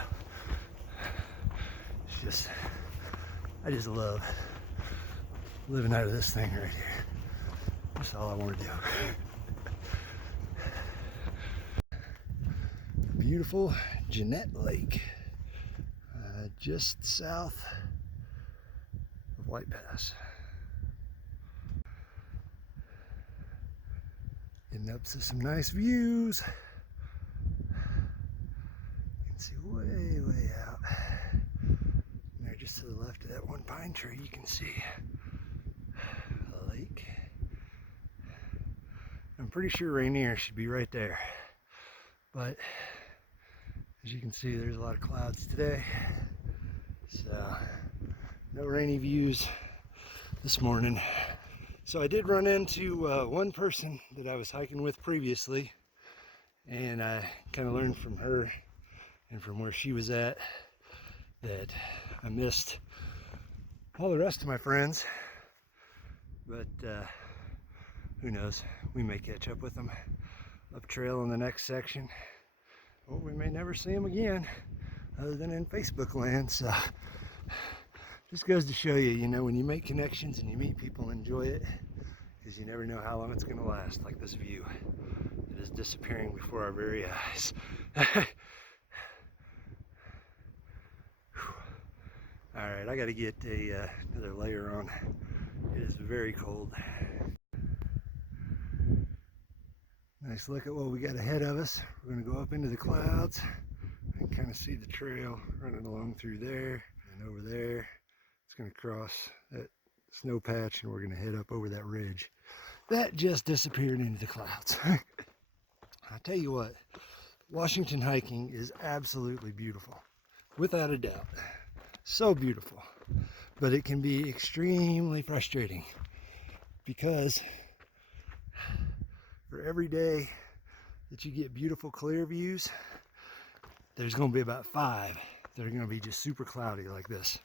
It's just, I just love living out of this thing right here. That's all I want to do. Beautiful Jeanette Lake, just south of White Pass. Getting up to some nice views. You can see way out. And there, just to the left of that one pine tree, you can see a lake. I'm pretty sure Rainier should be right there, but as you can see, there's a lot of clouds today, so no rainy views this morning. So I did run into one person that I was hiking with previously, and I kind of learned from her and from where she was at that I missed all the rest of my friends, but who knows, we may catch up with them up trail in the next section, or we may never see them again other than in Facebook land. So just goes to show you, you know, when you make connections and you meet people, enjoy it, because you never know how long it's going to last, like this view that is disappearing before our very eyes. All right, I got to get another layer on. It is very cold. Nice look at what we got ahead of us. We're going to go up into the clouds and kind of see the trail running along through there and over there. It's going to cross that snow patch and we're going to head up over that ridge. That just disappeared into the clouds. I'll tell you what, Washington hiking is absolutely beautiful, without a doubt. So beautiful, but it can be extremely frustrating because for every day that you get beautiful clear views, there's going to be about 5 that are going to be just super cloudy like this,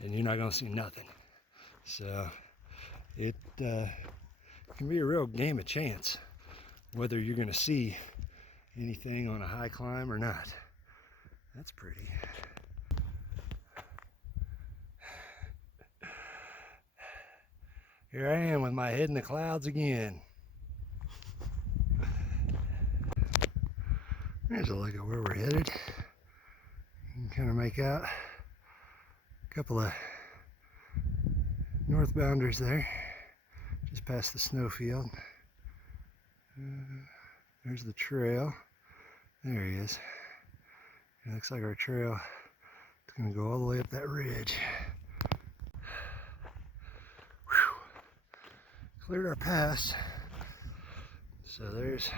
and you're not going to see nothing. So it can be a real game of chance whether you're going to see anything on a high climb or not. That's pretty. Here I am with my head in the clouds again. There's a look at where we're headed. You can kind of make out a couple of northbounders there, just past the snowfield. There's the trail. There he is. It looks like our trail is going to go all the way up that ridge. Whew. Cleared our pass. So there's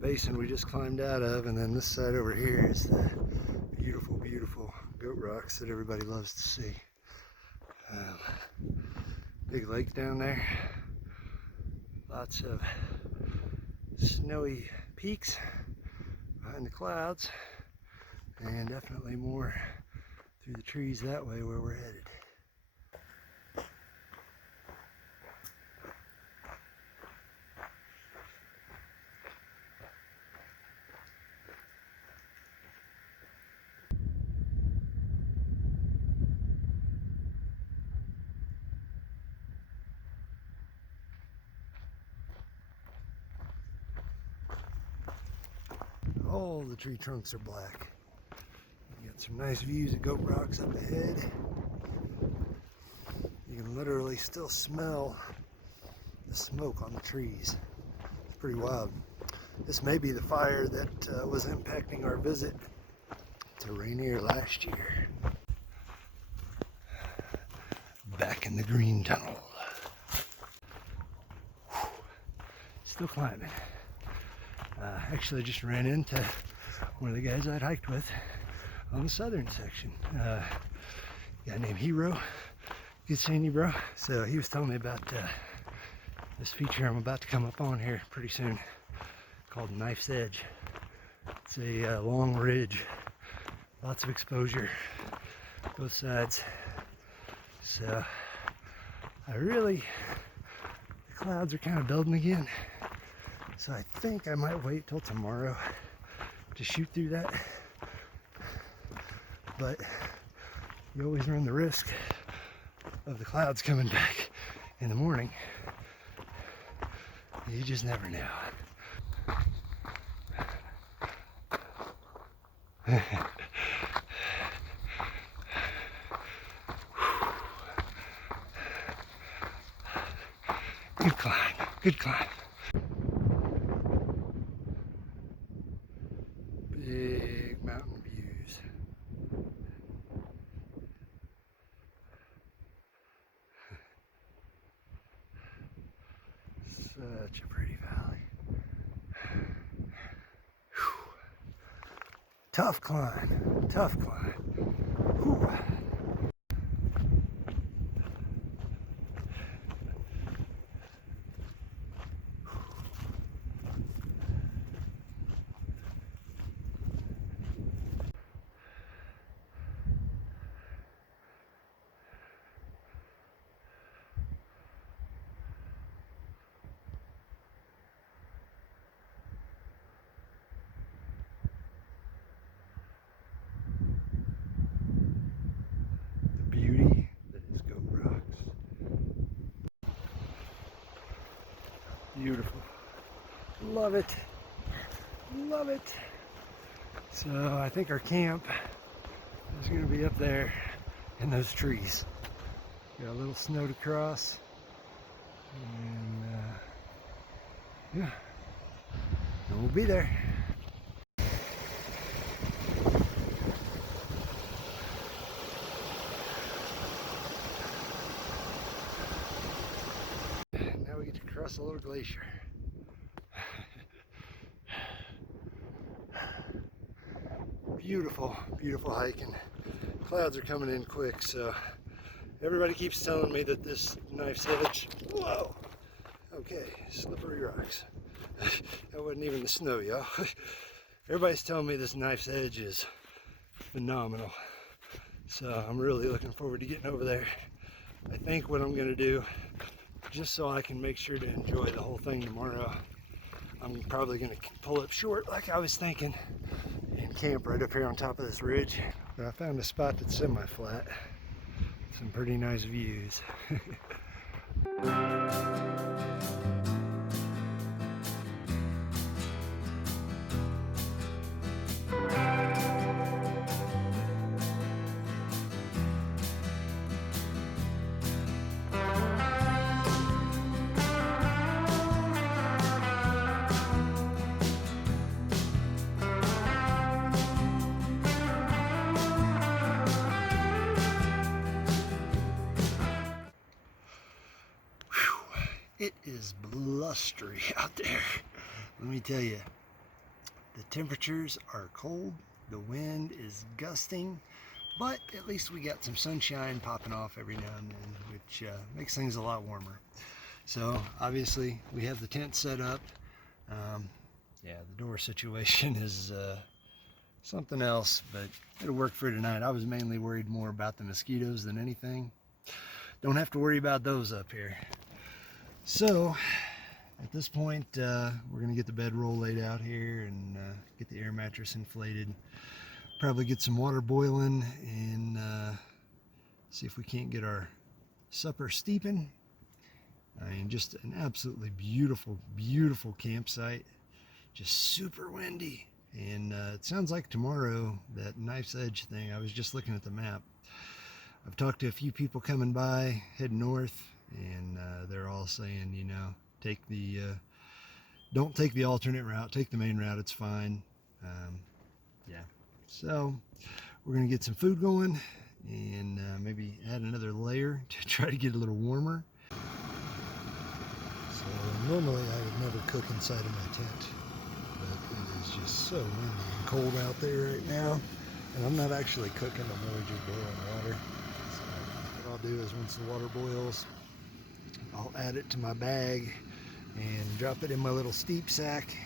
the basin we just climbed out of, and then this side over here is the beautiful, beautiful goat rocks that everybody loves to see. Big lake down there. Lots of snowy peaks behind the clouds, and definitely more through the trees that way where we're headed. All the tree trunks are black. You got some nice views of goat rocks up ahead. You can literally still smell the smoke on the trees. It's pretty wild. This may be the fire that was impacting our visit to Rainier last year. Back in the green tunnel. Whew. Still climbing. Actually just ran into one of the guys I'd hiked with on the southern section. A guy named Hero, Good seeing you, bro. So he was telling me about this feature I'm about to come up on here pretty soon called Knife's Edge. It's a long ridge, lots of exposure, both sides. So the clouds are kind of building again. So I think I might wait till tomorrow to shoot through that. But you always run the risk of the clouds coming back in the morning. You just never know. Good climb, good climb. Big mountain views. Such a pretty valley. Whew. Tough climb, tough climb. Whew. The beauty that is Goat Rocks. Beautiful. Love it. Love it. So I think our camp is going to be up there in those trees. Got a little snow to cross. And yeah, and we'll be there. Now we get to cross a little glacier. Beautiful, beautiful hiking. Clouds are coming in quick, so everybody keeps telling me that this Knife's Edge, whoa, okay, slippery rocks. That wasn't even the snow, y'all. Everybody's telling me this Knife's Edge is phenomenal. So I'm really looking forward to getting over there. I think what I'm gonna do, just so I can make sure to enjoy the whole thing tomorrow, I'm probably gonna pull up short like I was thinking and camp right up here on top of this ridge. But I found a spot that's semi-flat. Some pretty nice views. It is blustery out there. Let me tell you, the temperatures are cold, the wind is gusting, but at least we got some sunshine popping off every now and then, which makes things a lot warmer. So obviously we have the tent set up. Yeah, the door situation is something else, but it'll work for tonight. I was mainly worried more about the mosquitoes than anything. Don't have to worry about those up here. So at this point, we're gonna get the bedroll laid out here and get the air mattress inflated. Probably get some water boiling and see if we can't get our supper steeping. I mean, just an absolutely beautiful, beautiful campsite. Just super windy. And it sounds like tomorrow, that Knife's Edge thing, I was just looking at the map. I've talked to a few people coming by, heading north, and they're all saying, you know, don't take the alternate route, take the main route, it's fine. Yeah, so we're gonna get some food going and maybe add another layer to try to get a little warmer. So normally I would never cook inside of my tent, but it is just so windy and cold out there right now, and I'm not actually cooking, I'm really just boiling water. So I put I'll do is once the water boils, I'll add it to my bag and drop it in my little steep sack,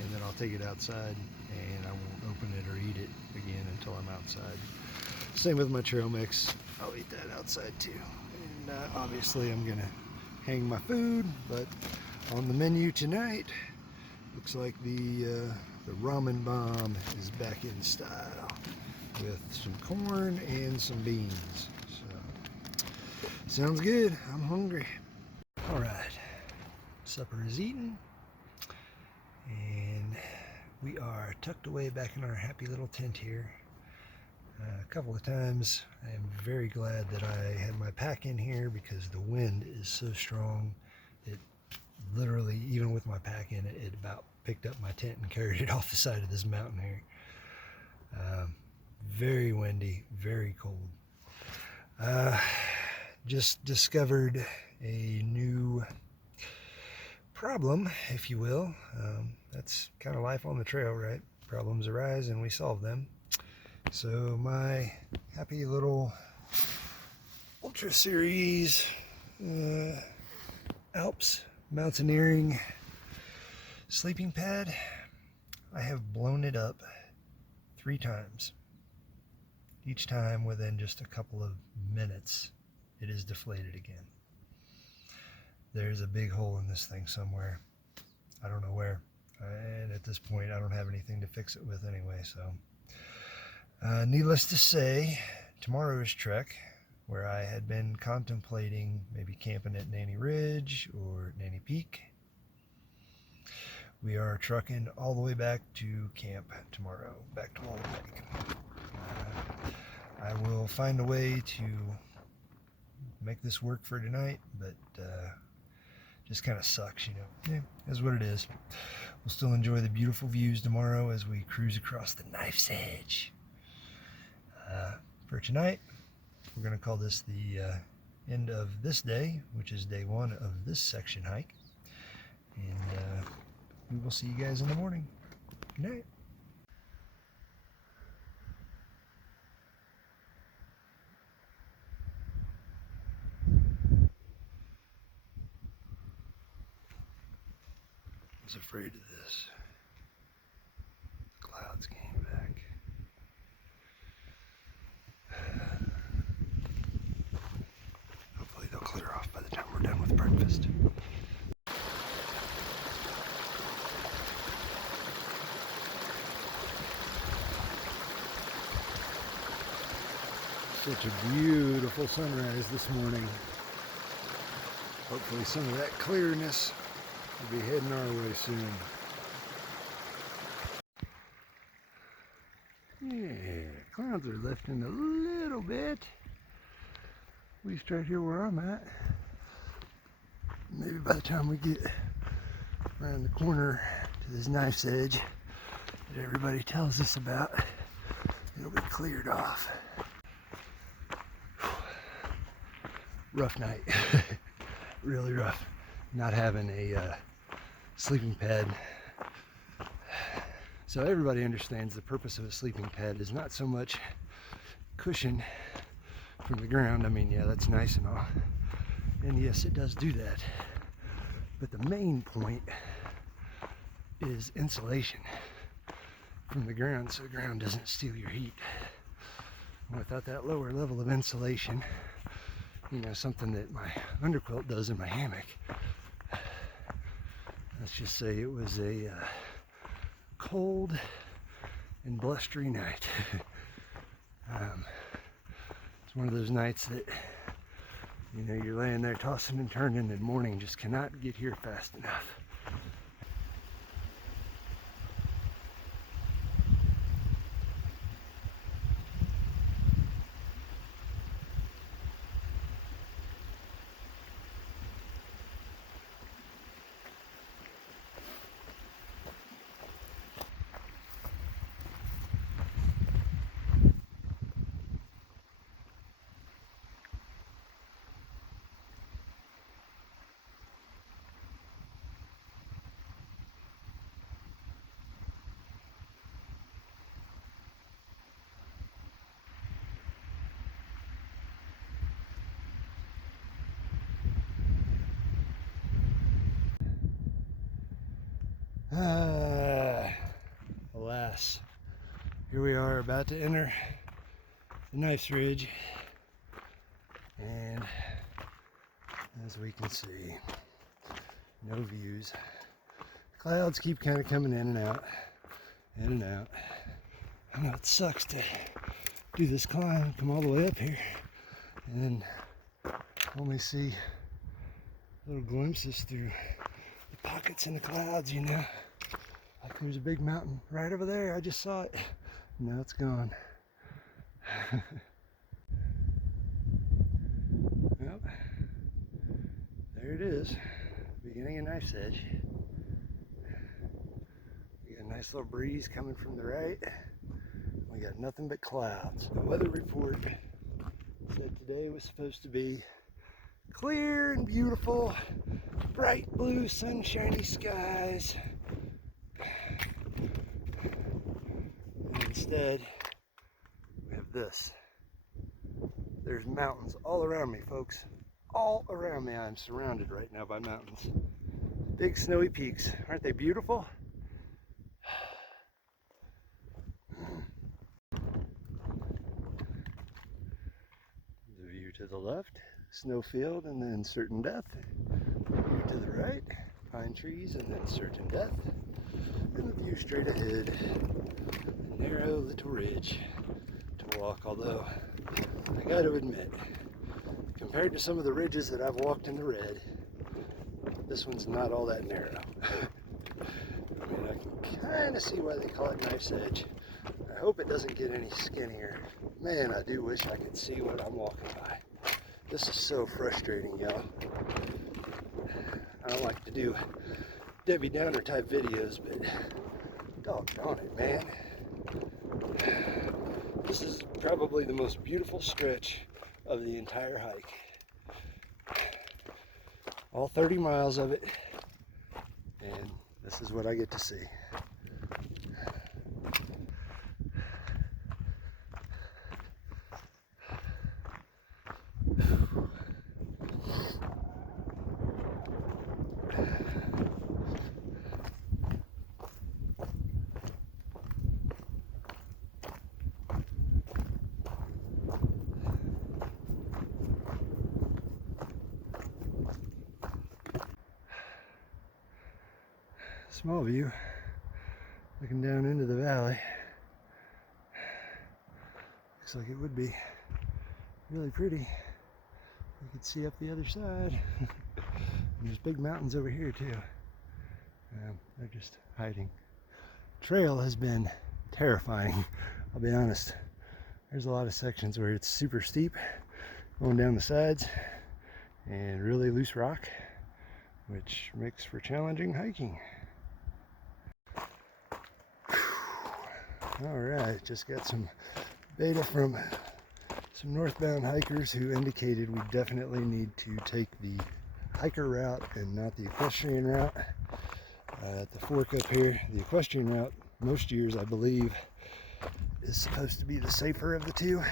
and then I'll take it outside and I won't open it or eat it again until I'm outside. Same with my trail mix. I'll eat that outside too. And obviously I'm gonna hang my food, but on the menu tonight, looks like the ramen bomb is back in style with some corn and some beans. So, sounds good. I'm hungry. All right, supper is eaten, and we are tucked away back in our happy little tent here. A couple of times I am very glad that I had my pack in here because the wind is so strong. It literally, even with my pack in it, it about picked up my tent and carried it off the side of this mountain here. Very windy, very cold. Just discovered a new problem, if you will. That's kind of life on the trail, right? Problems arise and we solve them. So my happy little Ultra Series Alps mountaineering sleeping pad, I have blown it up 3 times. Each time within just a couple of minutes, it is deflated again. There's a big hole in this thing somewhere. I don't know where. And at this point, I don't have anything to fix it with anyway, so. Needless to say, tomorrow's trek, where I had been contemplating maybe camping at Nanny Ridge or Nanny Peak, we are trucking all the way back to camp tomorrow, back to Walupt Lake. I will find a way to make this work for tonight, but just kind of sucks, you know. Yeah, is what it is. We'll still enjoy the beautiful views tomorrow as we cruise across the knife's edge. For tonight, we're going to call this the end of this day, which is day 1 of this section hike. And we will see you guys in the morning. Good night. I was afraid of this. The clouds came back. Hopefully they'll clear off by the time we're done with breakfast. Such a beautiful sunrise this morning. Hopefully some of that clearness will be heading our way soon. Yeah, clouds are lifting a little bit. At least right here where I'm at. Maybe by the time we get around the corner to this knife's edge that everybody tells us about, it'll be cleared off. Rough night. Really rough. Not having a sleeping pad. So everybody understands the purpose of a sleeping pad is not so much cushion from the ground. I mean, yeah, that's nice and all. And yes, it does do that. But the main point is insulation from the ground so the ground doesn't steal your heat. And without that lower level of insulation, you know, something that my underquilt does in my hammock. Let's just say it was a cold and blustery night. It's one of those nights that, you know, you're laying there tossing and turning and morning just cannot get here fast enough. Alas, here we are about to enter the knife's ridge, and as we can see, no views. Clouds keep kind of coming in and out, in and out. I know it sucks to do this climb, come all the way up here, and then only see little glimpses through the pockets in the clouds, you know. Like there's a big mountain right over there. I just saw it. Now it's gone. Well, there it is. Beginning of Knife's Edge. We got a nice little breeze coming from the right. We got nothing but clouds. The weather report said today was supposed to be clear and beautiful, bright blue, sunshiny skies. And instead, we have this. There's mountains all around me, folks. All around me. I'm surrounded right now by mountains. Big snowy peaks. Aren't they beautiful? The view to the left, snowfield and then certain death. View to the right, pine trees and then certain death. And the view straight ahead, a narrow little ridge to walk, although I got to admit, compared to some of the ridges that I've walked in the red, this one's not all that narrow. I mean, I can kind of see why they call it Knife's Edge. I hope it doesn't get any skinnier. Man, I do wish I could see what I'm walking by. This is so frustrating, y'all. I don't like to do Debbie Downer type videos, but doggone it, man. This is probably the most beautiful stretch of the entire hike. All 30 miles of it, and this is what I get to see. Small view, looking down into the valley. Looks like it would be really pretty. You could see up the other side. And there's big mountains over here too. They're just hiding. Trail has been terrifying, I'll be honest. There's a lot of sections where it's super steep, going down the sides, and really loose rock, which makes for challenging hiking. All right, just got some data from some northbound hikers who indicated we definitely need to take the hiker route and not the equestrian route. At the fork up here, the equestrian route, most years I believe, is supposed to be the safer of the two.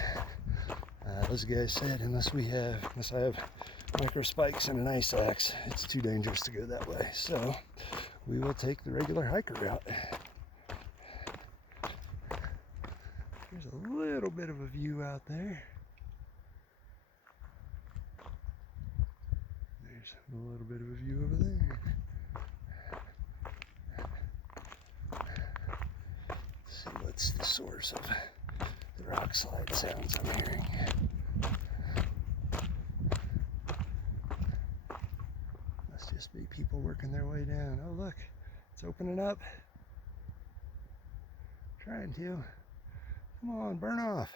Those guys said unless I have micro spikes and an ice axe, it's too dangerous to go that way. So we will take the regular hiker route. There's a little bit of a view out there. There's a little bit of a view over there. Let's see what's the source of the rock slide sounds I'm hearing. Must just be people working their way down. Oh look, it's opening up. Trying to. Come on, burn off.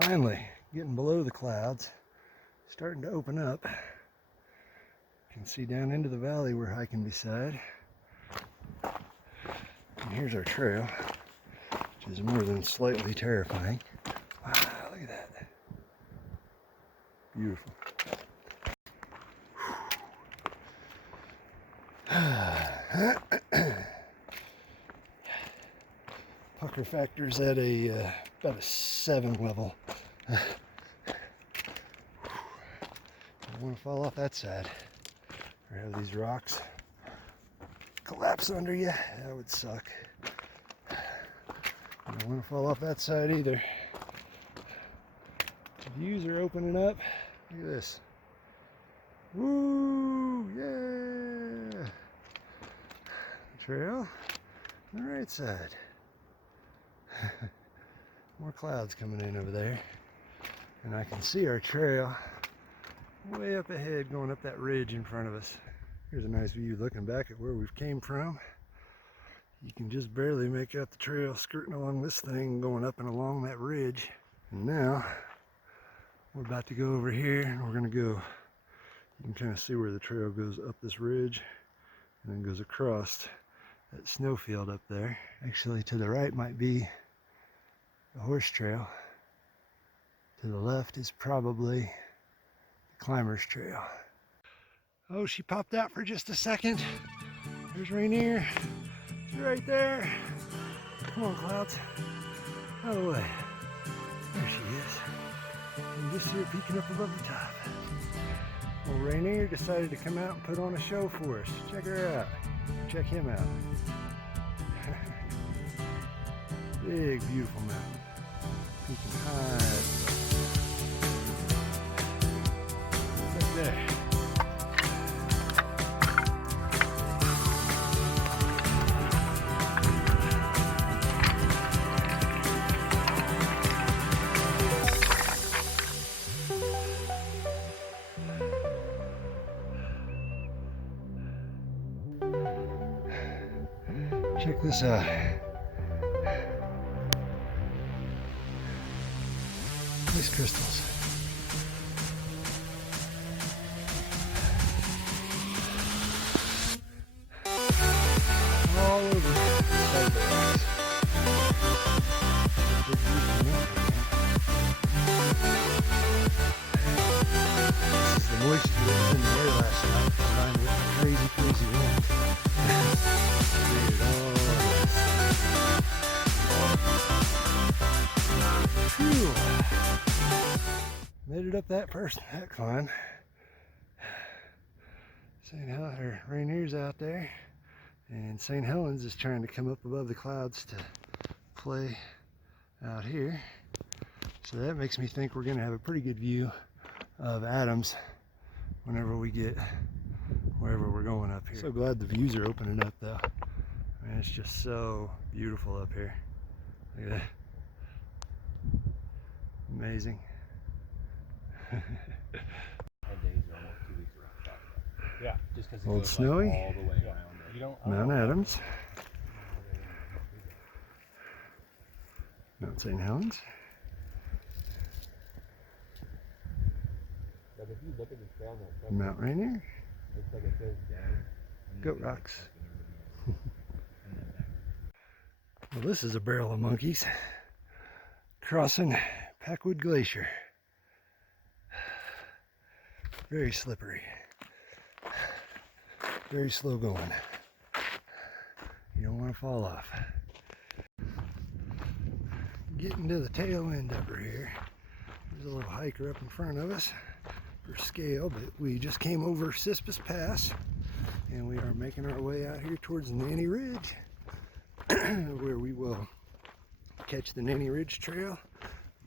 Finally, getting below the clouds, starting to open up. You can see down into the valley we're hiking beside. And here's our trail, which is more than slightly terrifying. Wow, look at that. Beautiful. Pucker factor's at about a 7 level. Don't want to fall off that side. or have these rocks collapse under you. That would suck. I don't want to fall off that side either. The views are opening up. Look at this. Woo! Yeah! Trail on the right side. More clouds coming in over there. And I can see our trail way up ahead going up that ridge in front of us. Here's a nice view looking back at where we've came from. You can just barely make out the trail skirting along this thing going up and along that ridge. And now we're about to go over here and we're going to go, you can kind of see where the trail goes up this ridge and then goes across that snowfield up there. Actually to the right might be a horse trail. To the left is probably the climber's trail. Oh, she popped out for just a second. There's Rainier. She's right there. Come on, clouds. Out of the way. There she is. You can just see her peeking up above the top. Well, Rainier decided to come out and put on a show for us. Check her out. Check him out. Big, beautiful mountain. Peeking high. Right there. Check this out. Nice crystals. All over the side of the rocks. Big view from there. This is the moisture that was in the air last night combined with the crazy, crazy wind. Made it all nice. Phew. Made it up that climb. St. Helens, or Rainier's out there, and St. Helens is trying to come up above the clouds to play out here. So that makes me think we're going to have a pretty good view of Adams whenever we get wherever we're going up here. So glad the views are opening up though. I mean, it's just so beautiful up here. Look at that. Amazing. Yeah, just because Old Snowy, all the way around it. You don't, Mount Adams, Mount St. Helens, like if you look at the trail, Mount Rainier, looks like it goes down. Goat Rocks. Well, this is a barrel of monkeys crossing Packwood Glacier. Very slippery. Very slow going. You don't want to fall off. Getting to the tail end over here. There's a little hiker up in front of us for scale, but we just came over Cispus Pass and we are making our way out here towards Nanny Ridge where we will catch the Nanny Ridge Trail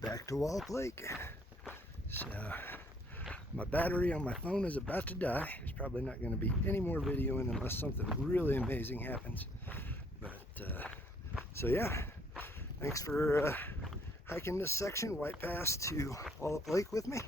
back to Walupt Lake. So my battery on my phone is about to die. There's probably not going to be any more videoing unless something really amazing happens. But so yeah, thanks for hiking this section, White Pass to Walupt Lake with me.